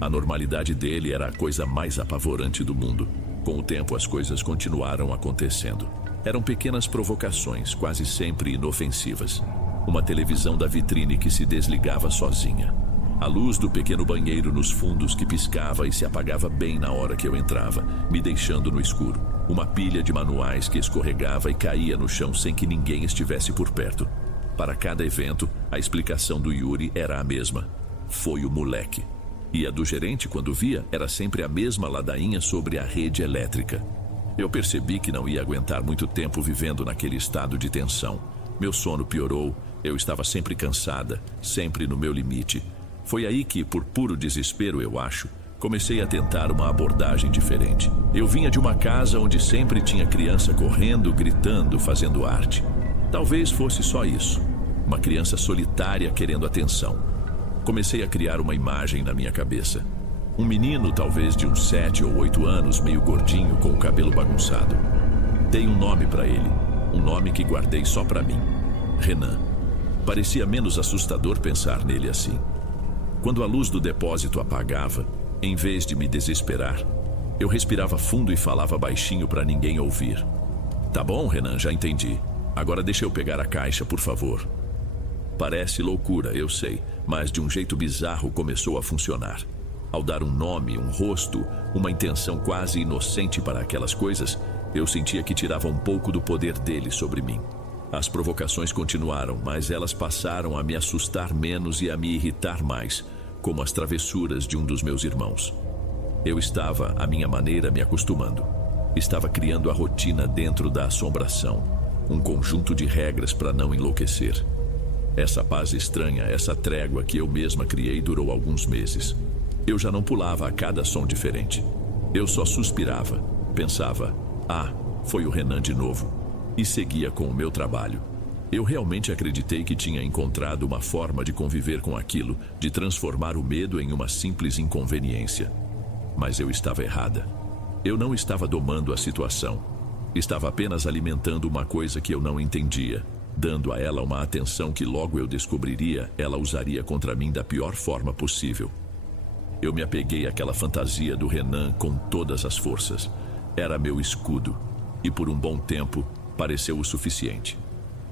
A normalidade dele era a coisa mais apavorante do mundo. Com o tempo as coisas continuaram acontecendo. Eram pequenas provocações, quase sempre inofensivas. Uma televisão da vitrine que se desligava sozinha. A luz do pequeno banheiro nos fundos que piscava e se apagava bem na hora que eu entrava, me deixando no escuro. Uma pilha de manuais que escorregava e caía no chão sem que ninguém estivesse por perto. Para cada evento, a explicação do Yuri era a mesma. Foi o moleque. E a do gerente, quando via, era sempre a mesma ladainha sobre a rede elétrica. Eu percebi que não ia aguentar muito tempo vivendo naquele estado de tensão. Meu sono piorou, eu estava sempre cansada, sempre no meu limite. Foi aí que, por puro desespero, eu acho, comecei a tentar uma abordagem diferente. Eu vinha de uma casa onde sempre tinha criança correndo, gritando, fazendo arte. Talvez fosse só isso. Uma criança solitária querendo atenção. Comecei a criar uma imagem na minha cabeça. Um menino, talvez de uns 7 ou 8 anos, meio gordinho, com o cabelo bagunçado. Dei um nome para ele, um nome que guardei só para mim. Renan. Parecia menos assustador pensar nele assim. Quando a luz do depósito apagava, em vez de me desesperar, eu respirava fundo e falava baixinho para ninguém ouvir. Tá bom, Renan, já entendi. Agora deixa eu pegar a caixa, por favor. Parece loucura, eu sei, mas de um jeito bizarro começou a funcionar. Ao dar um nome, um rosto, uma intenção quase inocente para aquelas coisas, eu sentia que tirava um pouco do poder dele sobre mim. As provocações continuaram, mas elas passaram a me assustar menos e a me irritar mais, como as travessuras de um dos meus irmãos. Eu estava, à minha maneira, me acostumando. Estava criando a rotina dentro da assombração, um conjunto de regras para não enlouquecer. Essa paz estranha, essa trégua que eu mesma criei durou alguns meses. Eu já não pulava a cada som diferente. Eu só suspirava, pensava, foi o Renan de novo, e seguia com o meu trabalho. Eu realmente acreditei que tinha encontrado uma forma de conviver com aquilo, de transformar o medo em uma simples inconveniência. Mas eu estava errada. Eu não estava domando a situação. Estava apenas alimentando uma coisa que eu não entendia, dando a ela uma atenção que logo eu descobriria, ela usaria contra mim da pior forma possível. Eu me apeguei àquela fantasia do Renan com todas as forças. Era meu escudo, e por um bom tempo pareceu o suficiente.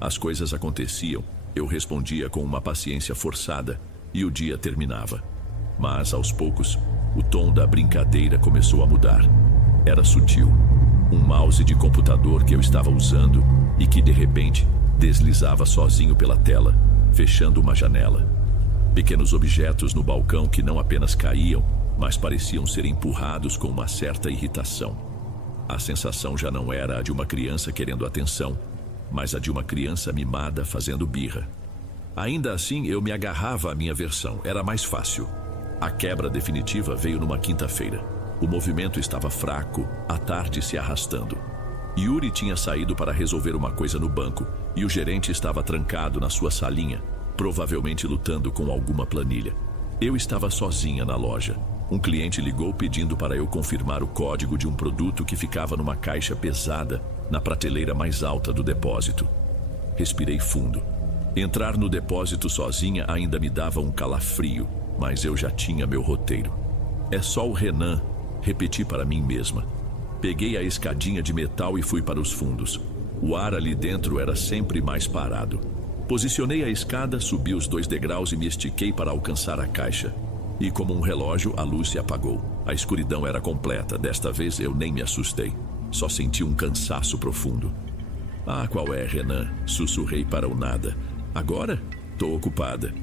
As coisas aconteciam, eu respondia com uma paciência forçada e o dia terminava. Mas, aos poucos, o tom da brincadeira começou a mudar. Era sutil. Um mouse de computador que eu estava usando e que, de repente, deslizava sozinho pela tela, fechando uma janela. Pequenos objetos no balcão que não apenas caíam, mas pareciam ser empurrados com uma certa irritação. A sensação já não era a de uma criança querendo atenção, mas a de uma criança mimada fazendo birra. Ainda assim, eu me agarrava à minha versão, era mais fácil. A quebra definitiva veio numa quinta-feira. O movimento estava fraco, a tarde se arrastando. Yuri tinha saído para resolver uma coisa no banco e o gerente estava trancado na sua salinha, provavelmente lutando com alguma planilha. Eu estava sozinha na loja. Um cliente ligou pedindo para eu confirmar o código de um produto que ficava numa caixa pesada na prateleira mais alta do depósito. Respirei fundo. Entrar no depósito sozinha ainda me dava um calafrio, mas eu já tinha meu roteiro. É só o Renan, repeti para mim mesma. Peguei a escadinha de metal e fui para os fundos. O ar ali dentro era sempre mais parado. Posicionei a escada, subi os 2 degraus e me estiquei para alcançar a caixa. E como um relógio, a luz se apagou. A escuridão era completa. Desta vez eu nem me assustei. Só senti um cansaço profundo. Ah, qual é, Renan? Sussurrei para o nada. Agora? Tô ocupada.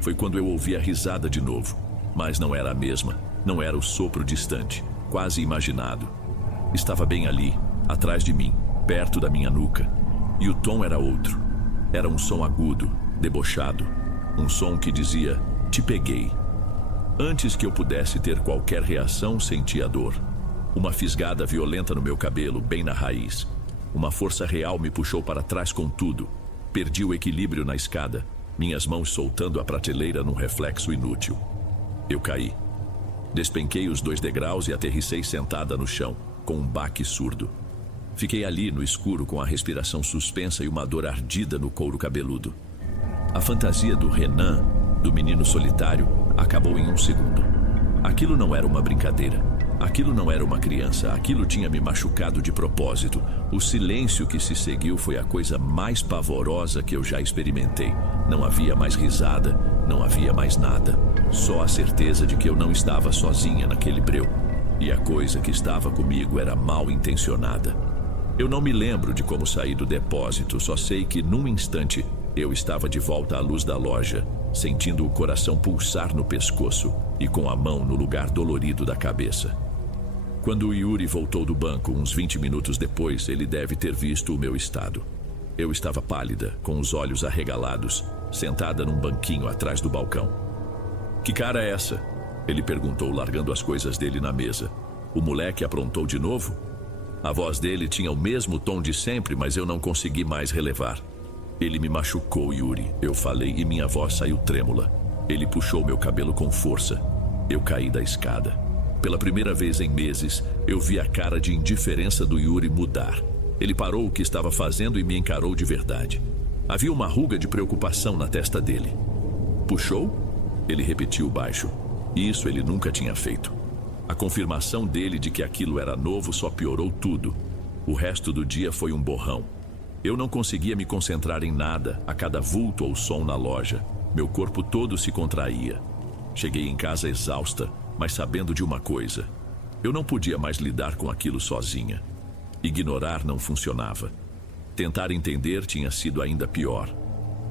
Foi quando eu ouvi a risada de novo. Mas não era a mesma. Não era o sopro distante, quase imaginado. Estava bem ali, atrás de mim, perto da minha nuca. E o tom era outro. Era um som agudo, debochado. Um som que dizia, te peguei. Antes que eu pudesse ter qualquer reação, senti a dor. Uma fisgada violenta no meu cabelo, bem na raiz. Uma força real me puxou para trás com tudo. Perdi o equilíbrio na escada, minhas mãos soltando a prateleira num reflexo inútil. Eu caí. Despenquei os 2 degraus e aterrissei sentada no chão, com um baque surdo. Fiquei ali no escuro com a respiração suspensa e uma dor ardida no couro cabeludo. A fantasia do Renan, do menino solitário, acabou em um segundo. Aquilo não era uma brincadeira. Aquilo não era uma criança. Aquilo tinha me machucado de propósito. O silêncio que se seguiu foi a coisa mais pavorosa que eu já experimentei. Não havia mais risada, não havia mais nada. Só a certeza de que eu não estava sozinha naquele breu. E a coisa que estava comigo era mal intencionada. Eu não me lembro de como saí do depósito, só sei que num instante eu estava de volta à luz da loja, sentindo o coração pulsar no pescoço e com a mão no lugar dolorido da cabeça. Quando o Yuri voltou do banco, uns 20 minutos depois, ele deve ter visto o meu estado. Eu estava pálida, com os olhos arregalados, sentada num banquinho atrás do balcão. Que cara é essa? Ele perguntou, largando as coisas dele na mesa. O moleque aprontou de novo? A voz dele tinha o mesmo tom de sempre, mas eu não consegui mais relevar. Ele me machucou, Yuri, eu falei e minha voz saiu trêmula. Ele puxou meu cabelo com força. Eu caí da escada. Pela primeira vez em meses, eu vi a cara de indiferença do Yuri mudar. Ele parou o que estava fazendo e me encarou de verdade. Havia uma ruga de preocupação na testa dele. Puxou? Ele repetiu baixo. Isso ele nunca tinha feito. A confirmação dele de que aquilo era novo só piorou tudo. O resto do dia foi um borrão. Eu não conseguia me concentrar em nada, a cada vulto ou som na loja. Meu corpo todo se contraía. Cheguei em casa exausta, mas sabendo de uma coisa. Eu não podia mais lidar com aquilo sozinha. Ignorar não funcionava. Tentar entender tinha sido ainda pior.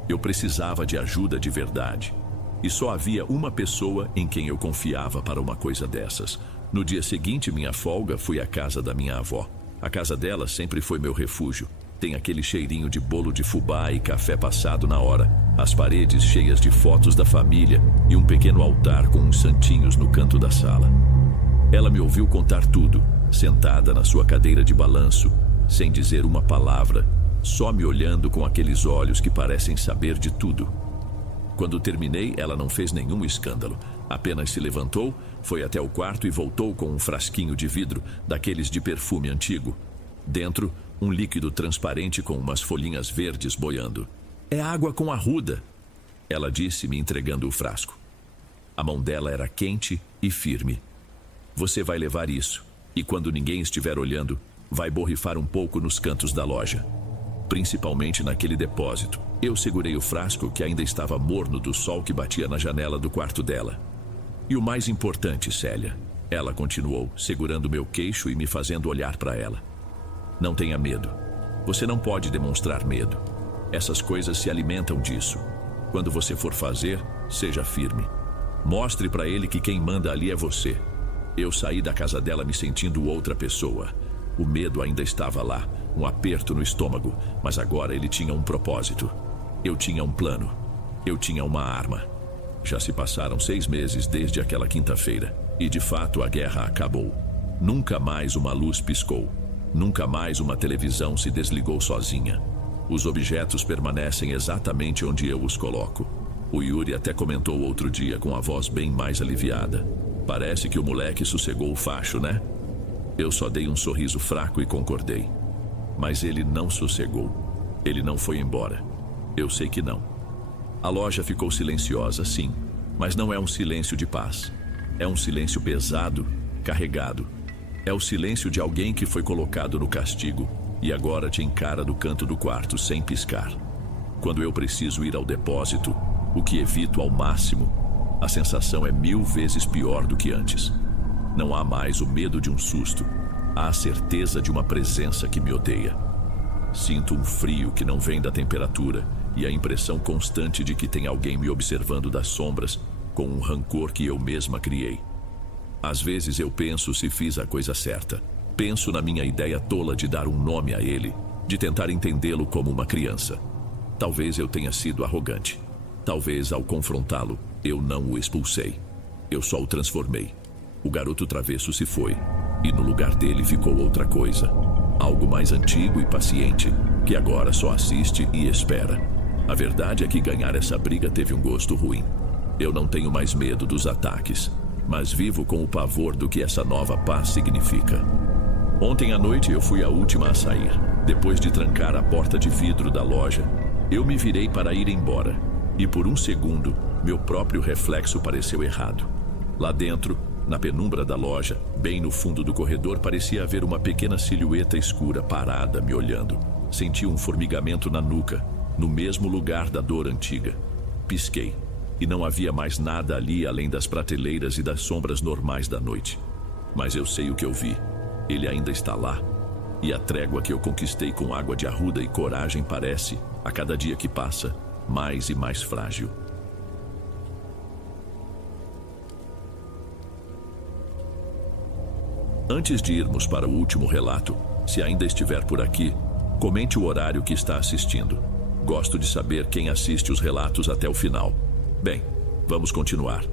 Eu precisava de ajuda de verdade. E só havia uma pessoa em quem eu confiava para uma coisa dessas. No dia seguinte, minha folga, fui à casa da minha avó. A casa dela sempre foi meu refúgio. Tem aquele cheirinho de bolo de fubá e café passado na hora, as paredes cheias de fotos da família e um pequeno altar com uns santinhos no canto da sala. Ela me ouviu contar tudo, sentada na sua cadeira de balanço, sem dizer uma palavra, só me olhando com aqueles olhos que parecem saber de tudo. Quando terminei, ela não fez nenhum escândalo. Apenas se levantou, foi até o quarto e voltou com um frasquinho de vidro, daqueles de perfume antigo. Dentro, um líquido transparente com umas folhinhas verdes boiando. É água com arruda, ela disse, me entregando o frasco. A mão dela era quente e firme. Você vai levar isso, e quando ninguém estiver olhando, vai borrifar um pouco nos cantos da loja. principalmente naquele depósito. Eu segurei o frasco que ainda estava morno do sol que batia na janela do quarto dela. E o mais importante, Célia, ela continuou, segurando meu queixo e me fazendo olhar para ela. Não tenha medo. Você não pode demonstrar medo. Essas coisas se alimentam disso. Quando você for fazer, seja firme. Mostre para ele que quem manda ali é você. Eu saí da casa dela me sentindo outra pessoa. O medo ainda estava lá, um aperto no estômago, mas agora ele tinha um propósito. Eu tinha um plano. Eu tinha uma arma. Já se passaram 6 meses desde aquela quinta-feira, e de fato a guerra acabou. Nunca mais uma luz piscou. Nunca mais uma televisão se desligou sozinha. Os objetos permanecem exatamente onde eu os coloco. O Yuri até comentou outro dia com a voz bem mais aliviada. Parece que o moleque sossegou o facho, né? Eu só dei um sorriso fraco e concordei. Mas ele não sossegou. Ele não foi embora. Eu sei que não. A loja ficou silenciosa, sim, mas não é um silêncio de paz. É um silêncio pesado, carregado. É o silêncio de alguém que foi colocado no castigo e agora te encara do canto do quarto sem piscar. Quando eu preciso ir ao depósito, o que evito ao máximo, a sensação é 1000 vezes pior do que antes. Não há mais o medo de um susto, há a certeza de uma presença que me odeia. Sinto um frio que não vem da temperatura e a impressão constante de que tem alguém me observando das sombras com um rancor que eu mesma criei. Às vezes eu penso se fiz a coisa certa. Penso na minha ideia tola de dar um nome a ele, de tentar entendê-lo como uma criança. Talvez eu tenha sido arrogante. Talvez ao confrontá-lo, eu não o expulsei. Eu só o transformei. O garoto travesso se foi, e no lugar dele ficou outra coisa. Algo mais antigo e paciente, que agora só assiste e espera. A verdade é que ganhar essa briga teve um gosto ruim. Eu não tenho mais medo dos ataques, mas vivo com o pavor do que essa nova paz significa. Ontem à noite eu fui a última a sair. Depois de trancar a porta de vidro da loja, eu me virei para ir embora. E por um segundo, meu próprio reflexo pareceu errado. Lá dentro, na penumbra da loja, bem no fundo do corredor, parecia haver uma pequena silhueta escura parada me olhando. Senti um formigamento na nuca, no mesmo lugar da dor antiga. Pisquei, e não havia mais nada ali além das prateleiras e das sombras normais da noite. Mas eu sei o que eu vi. Ele ainda está lá. E a trégua que eu conquistei com água de arruda e coragem parece, a cada dia que passa, mais e mais frágil. Antes de irmos para o último relato, se ainda estiver por aqui, comente o horário que está assistindo. Gosto de saber quem assiste os relatos até o final. Bem, vamos continuar.